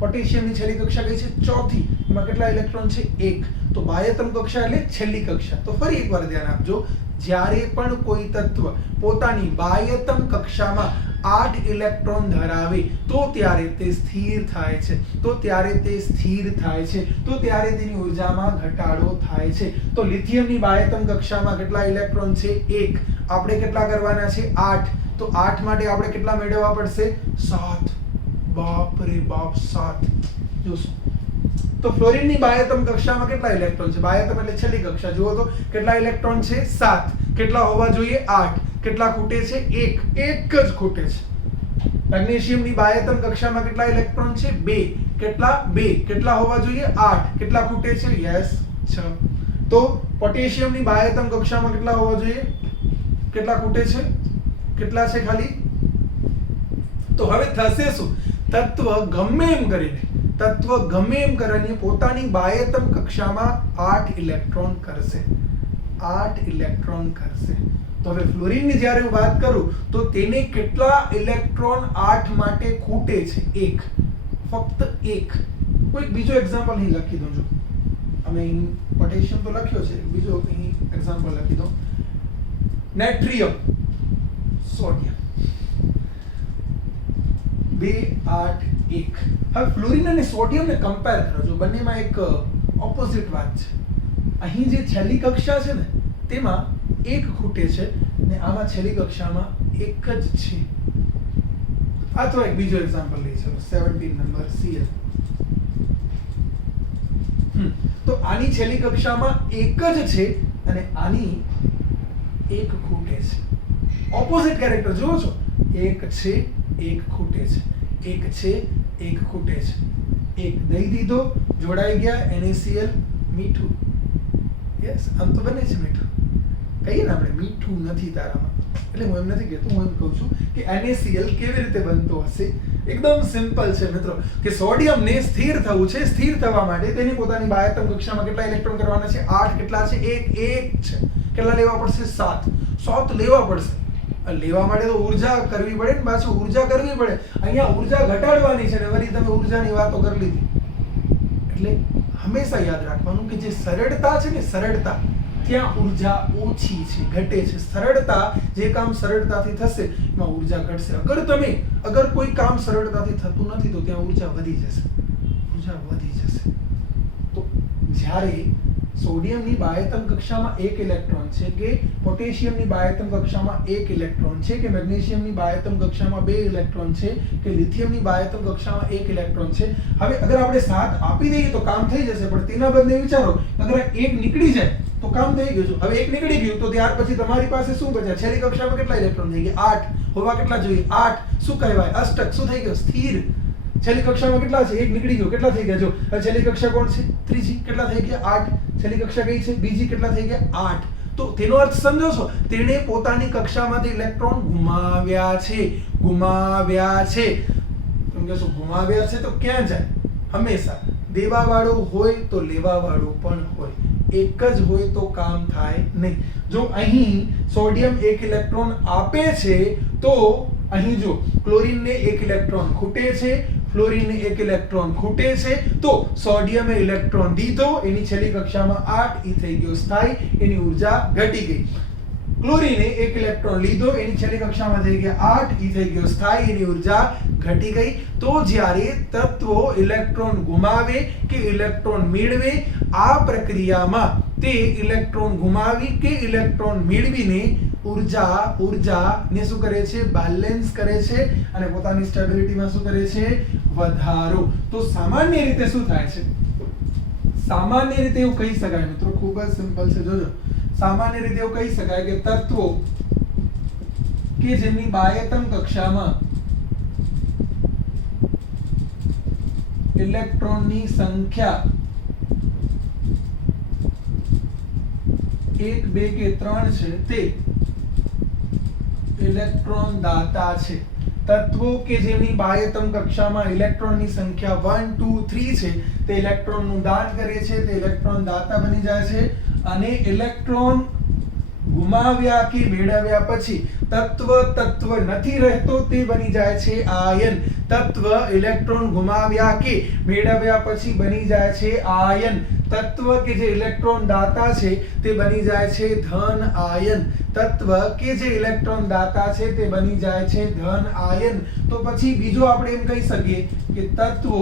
પોટેશિયમની છેલ્લી કક્ષા કઈ છે? ચોથી. એમાં કેટલા ઇલેક્ટ્રોન છે? 1. તો બાહ્યતમ કક્ષા એટલે છેલ્લી કક્ષા. તો ફરી એકવાર ધ્યાન આપજો. જ્યારે પણ કોઈ તત્વ પોતાની બાહ્યતમ કક્ષામાં 8 ઇલેક્ટ્રોન ધરાવે તો ત્યારે તે સ્થિર થાય છે. તો ત્યારે તેની ઉર્જામાં ઘટાડો થાય છે. તો લિથિયમની બાહ્યતમ કક્ષામાં કેટલા ઇલેક્ટ્રોન છે? 1. આપણે કેટલા કરવાના છે? 8. તો 8 માટે આપણે કેટલા મેળવવા પડશે? 7. બાપ રે બાપ, 7. જોશો તો ફ્લોરિનની બાહ્યતમ કક્ષામાં કેટલા ઇલેક્ટ્રોન છે? બાહ્યતમ એટલે છેલ્લી કક્ષા. જુઓ તો કેટલા ઇલેક્ટ્રોન છે? 7. કેટલા હોવા જોઈએ? 8. કેટલા ખૂટે છે? 1. એક જ ખૂટે છે. મેગ્નેશિયમની બાહ્યતમ કક્ષામાં કેટલા ઇલેક્ટ્રોન છે? 2. કેટલા? 2. કેટલા હોવા જોઈએ? 8. કેટલા ખૂટે છે? યસ, 6. તો પોટેશિયમની બાહ્યતમ કક્ષામાં કેટલા હોવા જોઈએ? કેટલા ખૂટે છે? કેટલા છે ખાલી? તો હવે થશે શું? તત્વ ગમે એમ કરીને પોતાની બાહ્યતમ કક્ષામાં 8 ઇલેક્ટ્રોન કરશે. 8 ઇલેક્ટ્રોન કરશે. તો હવે ફ્લોરિનની જ્યારે હું વાત કરું તો તેને કેટલા ઇલેક્ટ્રોન 8 માટે ખૂટે છે? 1. ફક્ત 1. કોઈ બીજો એક્ઝામ્પલ અહીં લખી દઉં છું. અમે અહીં પોટેશિયમ તો લખ્યો છે, બીજો અહીં એક્ઝામ્પલ લખી દઉં. નેટ્રિયમ, સોડિયમ. 2, 8, 1. હવે ફ્લોરિન અને સોડિયમને કમ્પેર કરો. બંનેમાં એક ઓપોઝિટ વાત છે. અહીં જે છેલ્લી કક્ષા છે ને તેમાં 1 ખૂટે છે ને આમાં છેલ્લી કક્ષામાં 1 જ છે. અથવા એક બીજો એક્ઝામ્પલ લઈ ચલો. 17 નંબર Cl. તો આની છેલ્લી કક્ષામાં 1 જ છે અને આની 1 ખૂટે છે. ઓપોઝિટ કેરેક્ટર જુઓ છો. 1 છે, 1 ખૂટે છે. 1 છે, 1 ખૂટે છે. 1 દઈ દીધો, જોડાઈ ગયા. NaCl મીઠું. યસ, આમ તો બને છે મીઠું. કહીએ ને આપણે મીઠું નથી તારામાં, એટલે હું એમ નથી કહેતો, હું એમ કહું છું કે NaCl કેવી રીતે બનતો હશે. એકદમ સિમ્પલ છે મિત્રો કે સોડિયમને સ્થિર થવું છે. સ્થિર થવા માટે તેની પોતાની બાહ્યતમ કક્ષામાં કેટલા ઇલેક્ટ્રોન કરવાના છે? 8. કેટલા છે? 1 છે. કેટલા લેવા પડશે? 7. 7 લેવા પડશે. લેવા માટે તો ઉર્જા કરવી પડે ને, પાછું ઉર્જા કરવી પડે. અહીંયા ઉર્જા ઘટાડવાની છે ને વળી તમે ઉર્જાની વાતો કરી લીધી. એટલે હંમેશા યાદ રાખવાનું કે જે સરળતા છે ને, સરળતા, ત્યાં ઉર્જા ઓછી છે, ઘટે છે. સરળતા, જે કામ સરળતાથી થશે એમાં ઉર્જા ઘટશે. અગર કોઈ કામ સરળતાથી થતું નથી તો ત્યાં ઉર્જા વધી જશે. તો જ્યારે સોડિયમની બાહ્યતમ કક્ષામાં 1 ઇલેક્ટ્રોન છે, કે પોટેશિયમની બાહ્યતમ કક્ષામાં 1 ઇલેક્ટ્રોન છે, કે મેગ્નેશિયમની બાહ્યતમ કક્ષામાં 2 ઇલેક્ટ્રોન છે, કે લિથિયમની બાહ્યતમ કક્ષામાં 1 ઇલેક્ટ્રોન છે. હવે અગર આપણે 7 આપી દઈએ તો કામ થઈ જશે, પણ તેના બદલે વિચારો અગર 1 નીકળી જાય તો કામ થઈ ગયું. હવે 1 નીકળી ગયું તો ત્યાર પછી તમારી પાસે શું બચ્યા? છેલ્લી કક્ષામાં કેટલા ઇલેક્ટ્રોન થઈ ગયા? 8. હોવા કેટલા જોઈએ? 8. શું કહેવાય? અષ્ટક. શું થઈ ગયો? સ્થિર. છેલ્લી કક્ષામાં કેટલા છે? 1 નીકળી ગયો. કેટલા થઈ ગયા? જો હવે છેલ્લી કક્ષા કોણ છે? ત્રીજી. કેટલા થઈ ગયા? 8. છેલ્લી કક્ષા કઈ છે? બીજી. કેટલા થઈ ગયા? 8. તો તેનો અર્થ સમજો છો? તેણે પોતાની કક્ષામાંથી ઇલેક્ટ્રોન ગુમાવ્યા છે. ગુમાવ્યા છે. તમે કહેશો ગુમાવ્યા છે તો ક્યાં જાય? હંમેશા દેવાવાળો હોય તો લેવાવાળો પણ હોય, એક જ હોય તો કામ થાય નહીં. જો અહીં સોડિયમ 1 ઇલેક્ટ્રોન આપે છે તો અહીં જો ક્લોરીનને 1 ઇલેક્ટ્રોન ખૂટે છે, ફ્લોરીનને 1 ઇલેક્ટ્રોન ખૂટે છે, તો સોડિયમે ઇલેક્ટ્રોન દીધો, એની છેલ્લી કક્ષામાં 8, ઈ થઈ ગયો સ્થાયી, એની ઉર્જા ઘટી ગઈ. ક્લોરીને 1 ઇલેક્ટ્રોન લીધો, એની છેલ્લી કક્ષામાં થઈ ગયા 8, ઈ થઈ ગયો સ્થાયી, એની ઉર્જા ઘટી ગઈ. તો જ્યારે તત્વો ઇલેક્ટ્રોન ગુમાવે કે ઇલેક્ટ્રોન મેળવે, આ પ્રક્રિયામાં તે ઇલેક્ટ્રોન ગુમાવી કે ઇલેક્ટ્રોન મેળવીને ઉર્જાને શું કરે છે? બેલેન્સ કરે છે અને પોતાની સ્ટેબિલિટીમાં શું કરે છે? વધારો. તો સામાન્ય રીતે શું થાય છે? સામાન્ય રીતે એવું કહી શકાય મિત્રો, ખૂબ જ સિમ્પલ છે. જોજો, સામાન્ય રીતે એવું કહી શકાય કે તત્વો કે જેમની બાહ્યતમ કક્ષામાં ઇલેક્ટ્રોનની સંખ્યા 1, 2 કે 3 છે તે ઇલેક્ટ્રોન દાતા છે. તત્વો કે જેમની બાહ્યતમ કક્ષામાં ઇલેક્ટ્રોનની સંખ્યા 1, 2, 3 છે તે ઇલેક્ટ્રોનનું દાન કરે છે, તે ઇલેક્ટ્રોન દાતા બની જાય છે. અને ઇલેક્ટ્રોન ગુમાવ્યા કે મેળવ્યા પછી તત્વ નથી રહેતો, તે બની જાય છે આયન. તત્વ ઇલેક્ટ્રોન ગુમાવ્યા કે મેળવ્યા પછી બની જાય છે આયન. તત્વ કે જે ઇલેક્ટ્રોન દાતા છે તે બની જાય છે ધન આયન. તત્વ કે જે ઇલેક્ટ્રોન દાતા છે તે બની જાય છે ધન આયન. તો પછી બીજો આપણે એમ કહી શકીએ કે તત્વો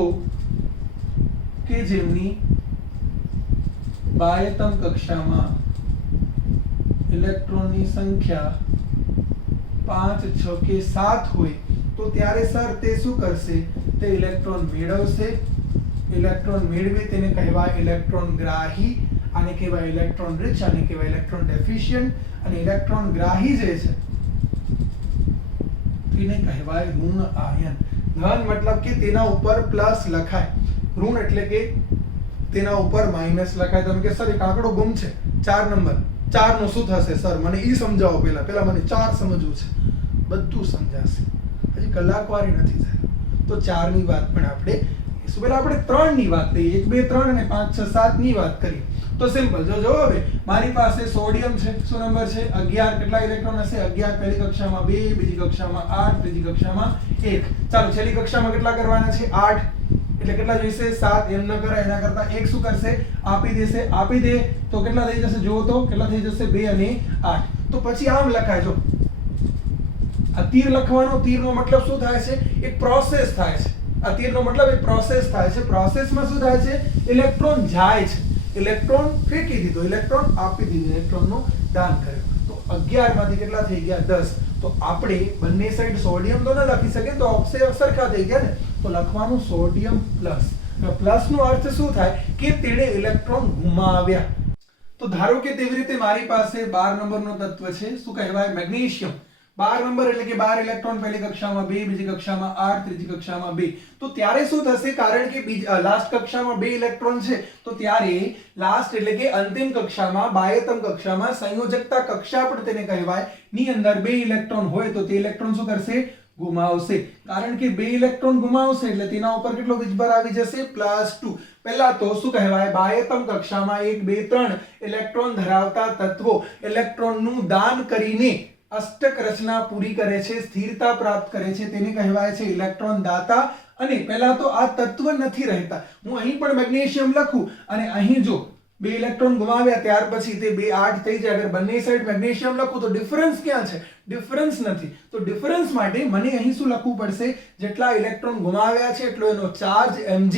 કે જેમની બાહ્યતમ કક્ષામાં ઇલેક્ટ્રોનની સંખ્યા 5, 6 કે 7 હોય તો ત્યારે સર તે શું કરશે? તે ઇલેક્ટ્રોન મેળવશે. ઇલેક્ટ્રોન મેળવે તેને કહેવાય ઇલેક્ટ્રોન ગ્રાહી, આને કહેવાય ઇલેક્ટ્રોન રિચ, આને કહેવાય ઇલેક્ટ્રોન ડેફિશિયન્ટ. અને ઇલેક્ટ્રોન ગ્રાહી જે છે તેને કહેવાય ઋણ આયન. ધન મતલબ કે તેના ઉપર પ્લસ લખાય, ઋણ એટલે કે તેના ઉપર માઇનસ લખાય. તમે કે સર એક આંકડો ગુમ છે, 4 નંબર, 4 નો શું થશે? સર મને ઈ સમજાવો પહેલા મને 4 સમજવું છે. બધું સમજાશે, હજી કલાકવારી નથી થાય. તો 4 ની વાત પણ આપણે પહેલા આપણે 3 ની વાત કરીએ. 1, 2, 3 અને 5, 6, 7 ની વાત કરીએ તો સિમ્પલ. જો હવે મારી પાસે સોડિયમ છે, શું નંબર છે? 11. કેટલા ઇલેક્ટ્રોન હશે? 11. પહેલી કક્ષામાં 2, બીજી કક્ષામાં 8, ત્રીજી કક્ષામાં 1. ચાલો છેલ્લી કક્ષામાં કેટલા કરવાના છે? 8. એટલે કેટલા જોઈશે? 7. એમ ન કરાય, એના કરતા 1 શું કરશે? આપી દેશે. આપી દે તો કેટલા થઈ જશે? જુઓ તો કેટલા થઈ જશે? 2 અને 8. તો પછી આમ લખાય. જો આ તીર લખવાનો, તીરનો મતલબ શું થાય છે? એક પ્રોસેસ થાય છે. આ તીરનો મતલબ એક પ્રોસેસ થાય છે. પ્રોસેસમાં શું થાય છે? ઇલેક્ટ્રોન જાય છે. ઇલેક્ટ્રોન ફેંકી દીધો, ઇલેક્ટ્રોન આપી દીધો, ઇલેક્ટ્રોનનું દાન કર્યું. તો 11 માંથી કેટલા થઈ ગયા? 10. તો આપણે બંને સાઈડ સોડિયમ તો ન લખી શકીએ, તો અક્ષર સરખા થઈ ગયા ને, તો લખવાનું સોડિયમ પ્લસ. પ્લસ નો અર્થ શું થાય? કે તેણે ઇલેક્ટ્રોન ગુમાવ્યા. તો ધારો કે તેવી રીતે મારી પાસે 12 નંબરનો તત્વ છે, શું કહેવાય? મેગ્નેશિયમ. 12 નંબર એટલે કે 12 ઇલેક્ટ્રોન પહેલી કક્ષામાં 2, બીજી કક્ષામાં 8, ત્રીજી કક્ષામાં 2. તો ત્યારે શું થશે? કારણ કે લાસ્ટ કક્ષામાં 2 ઇલેક્ટ્રોન છે, તો ત્યારે લાસ્ટ એટલે કે અંતિમ કક્ષામાં, બાહ્યતમ કક્ષામાં, સંયોજકતા કક્ષા પણ તેને કહેવાય, ની અંદર 2 ઇલેક્ટ્રોન હોય તો તે ઇલેક્ટ્રોન શું કરશે? ગુમાવશે. કારણ કે 2 ઇલેક્ટ્રોન ગુમાવશે એટલે તેના ઉપર કેટલો વીજભાર આવી જશે? +2. પહેલા તો શું કહેવાય? બાહ્યતમ કક્ષામાં 1, 2, 3 ઇલેક્ટ્રોન ધરાવતા તત્વો ઇલેક્ટ્રોનનું દાન કરીને અષ્ટક રચના પૂરી કરે છે, સ્થિરતા પ્રાપ્ત કરે છે, તેને કહેવાય છે ઇલેક્ટ્રોન દાતા. અને પહેલા તો આ તત્વ નથી રહેતા. હું અહીં પણ મેગ્નેશિયમ લખું અને અહીં જો 2 ઇલેક્ટ્રોન ગુમાવ્યા ત્યાર પછી તે 2, 8 થઈ જાય. અગર બંને સાઈડ મેગ્નેશિયમ લખું તો ડિફરન્સ ક્યાં છે? ડિફરન્સ નથી. તો ડિફરન્સ માટે મને અહીં શું લખવું પડશે? જેટલા ઇલેક્ટ્રોન ગુમાવ્યા છે એટલો એનો ચાર્જ mg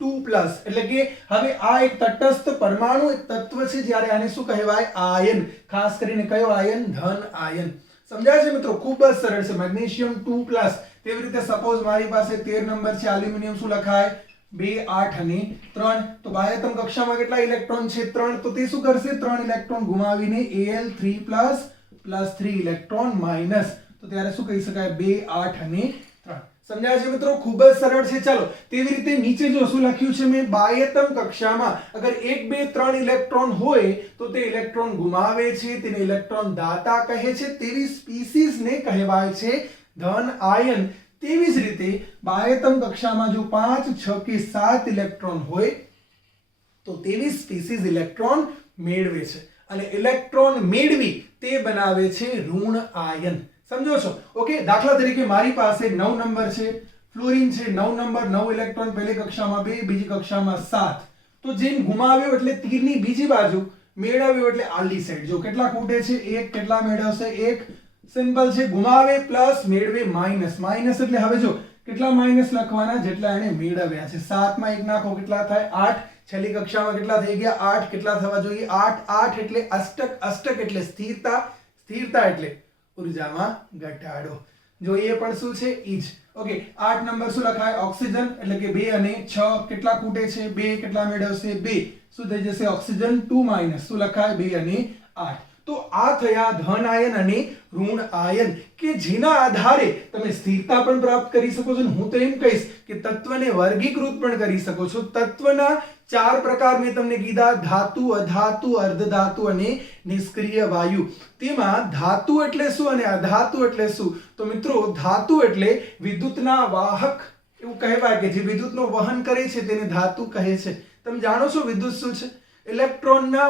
2+ એટલે કે હવે આ એક તટસ્થ પરમાણુ એક તત્વ છે, જ્યારે આને શું કહેવાય? આયન. ખાસ કરીને કયો આયન? ધન આયન. સમજાય છે મિત્રો? ખૂબ જ સરળ છે. મેગ્નેશિયમ 2+. તેવી રીતે સપોઝ મારી પાસે 13 નંબર છે, એલ્યુમિનિયમ શું લખાય? 2 8 અને 3. તો બાહ્યતમ કક્ષામાં કેટલા ઇલેક્ટ્રોન છે? 3. તો તે શું કરશે? 3 ઇલેક્ટ્રોન ગુમાવીને Al3+ + 3 ઇલેક્ટ્રોન માઈનસ. તો ત્યારે શું કહી શકાય? 2 8 અને 3. સમજાય છે મિત્રો? ખૂબ જ સરળ છે. ચાલો તેવી રીતે નીચે જો શું લખ્યું છે મેં? બાહ્યતમ કક્ષામાં અગર 1 2 3 ઇલેક્ટ્રોન હોય તો તે ઇલેક્ટ્રોન ગુમાવે છે, તેને ઇલેક્ટ્રોન દાતા કહે છે. તેવી સ્પીસીઝ ને કહેવાય છે ધન આયન. તેવી જ રીતે બાહ્યતમ કક્ષામાં જો 5 6 કે 7 ઇલેક્ટ્રોન હોય તો તેવી સ્પીસીઝ ઇલેક્ટ્રોન મેળવે છે, અને ઇલેક્ટ્રોન મેળવી તે બનાવે છે ઋણ આયન. સમજો છો? ઓકે. દાખલા તરીકે મારી પાસે 9 નંબર છે, ફ્લોરિન છે. 9 નંબર 9 ઇલેક્ટ્રોન પહેલી કક્ષામાં 2, બીજી કક્ષામાં 7. તો જેમ ગુમાવ્યો એટલે તીરની બીજી બાજુ, મેળવ્યો એટલે આલી સાઈડ. જો કેટલા ખૂટે છે? 1. કેટલા મેળવશે? 1. સિમ્પલ છે. ગુમાવે પ્લસ, મેળવે માઈનસ. માઈનસ એટલે હવે જો કેટલા માઈનસ લખવાના? જેટલા એને મેળવ્યા છે. 7 માં 1 નાખો, કેટલા થાય? 8. છેલ્લી કક્ષામાં કેટલા થઈ ગયા? 8. કેટલા થવા જોઈએ? 8. 8 એટલે અષ્ટક. અષ્ટક એટલે સ્થિરતા. સ્થિરતા એટલે ઉર્જામાં ઘટાડો. જો એ પણ શું છે? ઈ જ. ઓકે. 8 નંબર શું લખાય? ઓક્સિજન. એટલે કે 2 અને 6 કેટલા ખૂટે છે? 2. કેટલા મેળવશે? 2. શું થઈ જશે? ઓક્સિજન 2 માઈનસ શું લખાય? 2 અને 8. તો આ થયા ધન આયન અને ઋણ આયન, કે જેના આધારે તમે સ્થિરતા પણ પ્રાપ્ત કરી શકો છો. હું તો એમ કહીશ કે તત્વને વર્ગીકૃત પણ કરી શકો છો. તત્વના 4 પ્રકાર મેં તમને કીધા: ધાતુ, અધાતુ, અર્ધધાતુ અને નિષ્ક્રિય વાયુ. તેમાં ધાતુ એટલે શું અને અધાતુ એટલે શું? તો મિત્રો ધાતુ એટલે વિદ્યુતના વાહક એવું કહેવાય, કે જે વિદ્યુતનું વહન કરે છે તેને ધાતુ કહે છે. તમે જાણો છો વિદ્યુત શું છે? ઇલેક્ટ્રોનના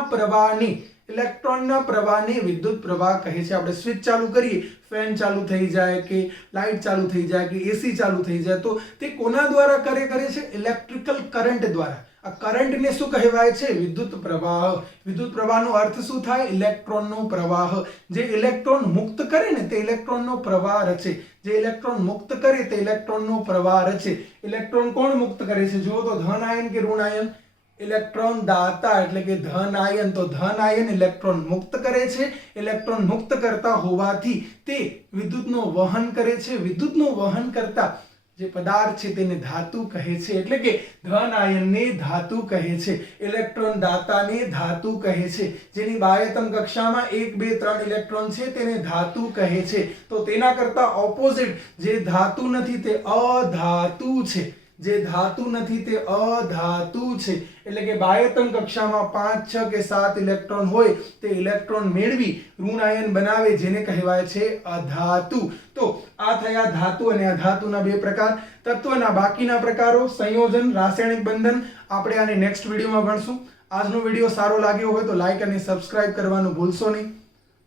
પ્રવાહને વિદ્યુત પ્રવાહ કહે છે. આપણે સ્વિચ ચાલુ કરીએ, ફેન ચાલુ થઈ જાય કે લાઇટ ચાલુ થઈ જાય કે એસી ચાલુ થઈ જાય, તો તે કોના દ્વારા કરે છે? ઇલેક્ટ્રિકલ કરંટ દ્વારા. આ કરંટને શું કહેવાય છે? વિદ્યુત પ્રવાહ. વિદ્યુત પ્રવાહનો અર્થ શું થાય? ઇલેક્ટ્રોનનો પ્રવાહ. જે ઇલેક્ટ્રોન મુક્ત કરે ને તે ઇલેક્ટ્રોનનો પ્રવાહ રચે. જે ઇલેક્ટ્રોન મુક્ત કરે તે ઇલેક્ટ્રોનનો પ્રવાહ રચે. ઇલેક્ટ્રોન કોણ મુક્ત કરે છે? જુઓ તો ધન આયન કે ઋણ આયન? ઇલેક્ટ્રોન દાતા એટલે કે ધન આયન. તો ધન આયન ઇલેક્ટ્રોન મુક્ત કરે છે. ઇલેક્ટ્રોન મુક્ત કરતા હોવાથી તે વિદ્યુતનું વહન કરે છે. વિદ્યુતનું વહન કરતા જે પદાર્થ છે તેને ધાતુ કહે છે. એટલે કે ધન આયનને ધાતુ કહે છે, ઇલેક્ટ્રોન દાતાને ધાતુ કહે છે. જેની બાહ્યતમ કક્ષામાં 1 2 3 ઇલેક્ટ્રોન છે તેને ધાતુ કહે છે. તો તેના કરતા ઓપોઝિટ જે ધાતુ નથી તે અધાતુ છે. જે ધાતુ નથી તે અધાતુ છે. એટલે કે બાહ્યતમ કક્ષામાં 5 6 કે 7 ઇલેક્ટ્રોન હોય તે ઇલેક્ટ્રોન મેળવી ઋણ આયન બનાવે, જેને કહેવાય છે અધાતુ. તો આ થયા ધાતુ અને અધાતુના 2 પ્રકાર. તત્વના બાકીના પ્રકારો: સંયોજન, રાસાયણિક બંધન, આપણે આને નેક્સ્ટ વિડીયોમાં ભણશું. આજનો વિડીયો સારો લાગ્યો હોય તો લાઈક અને સબસ્ક્રાઇબ કરવાનું ભૂલશો નહીં.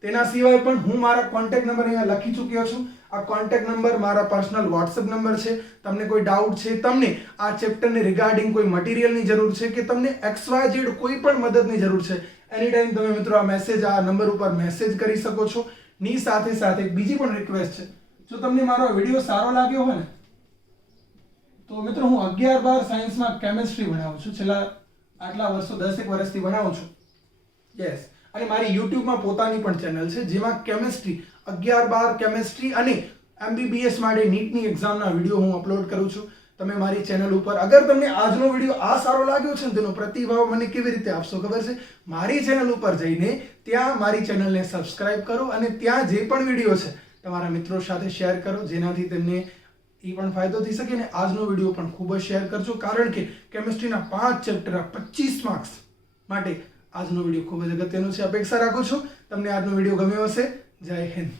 તેના સિવાય પણ હું મારા કોન્ટેક્ટ નંબર અહીંયા લખી ચૂક્યો છું. આ કોન્ટેક્ટ નંબર મારા પર્સનલ વોટ્સએપ નંબર છે. તમને કોઈ ડાઉટ છે, તમને આ ચેપ્ટરને રિગાર્ડિંગ કોઈ મટીરિયલની જરૂર છે, કે તમને XYZ કોઈ પણ મદદની જરૂર છે, એની ટાઈમ તમે મિત્રો આ નંબર ઉપર મેસેજ કરી શકો છો. ની સાથે સાથે બીજી પણ રિક્વેસ્ટ છે, જો તમને મારો વિડીયો સારો લાગ્યો હોય ને તો મિત્રો હું 11 12 સાયન્સમાં કેમિસ્ટ્રી ભણાવું છું. છેલ્લા આટલા વર્ષો 10 વર્ષથી ભણાવું છું. યસ. અને મારી યુટ્યુબમાં પોતાની પણ ચેનલ છે જેમાં કેમિસ્ટ્રી 11 12 કેમિસ્ટ્રી અને MBBS માટે નીટની એક્ઝામના વિડીયો હું અપલોડ કરું છું. તમે મારી ચેનલ ઉપર, અગર તમને આજનો વિડીયો આ સારો લાગ્યો છે ને તેનો પ્રતિભાવ મને કેવી રીતે આપશો ખબર છે? મારી ચેનલ ઉપર જઈને ત્યાં મારી ચેનલને સબસ્ક્રાઇબ કરો અને ત્યાં જે પણ વિડીયો છે તમારા મિત્રો સાથે શેર કરો, જેનાથી તેમને એ પણ ફાયદો થઈ શકે. અને આજનો વિડીયો પણ ખૂબ જ શેર કરજો, કારણ કે કેમિસ્ટ્રીના 5 ચેપ્ટર 25 માર્ક્સ માટે આજનો વિડીયો ખૂબ જ અગત્યનો છે. અપેક્ષા રાખું છું તમને આજનો વિડીયો ગમ્યો હશે. જય હિન્દ.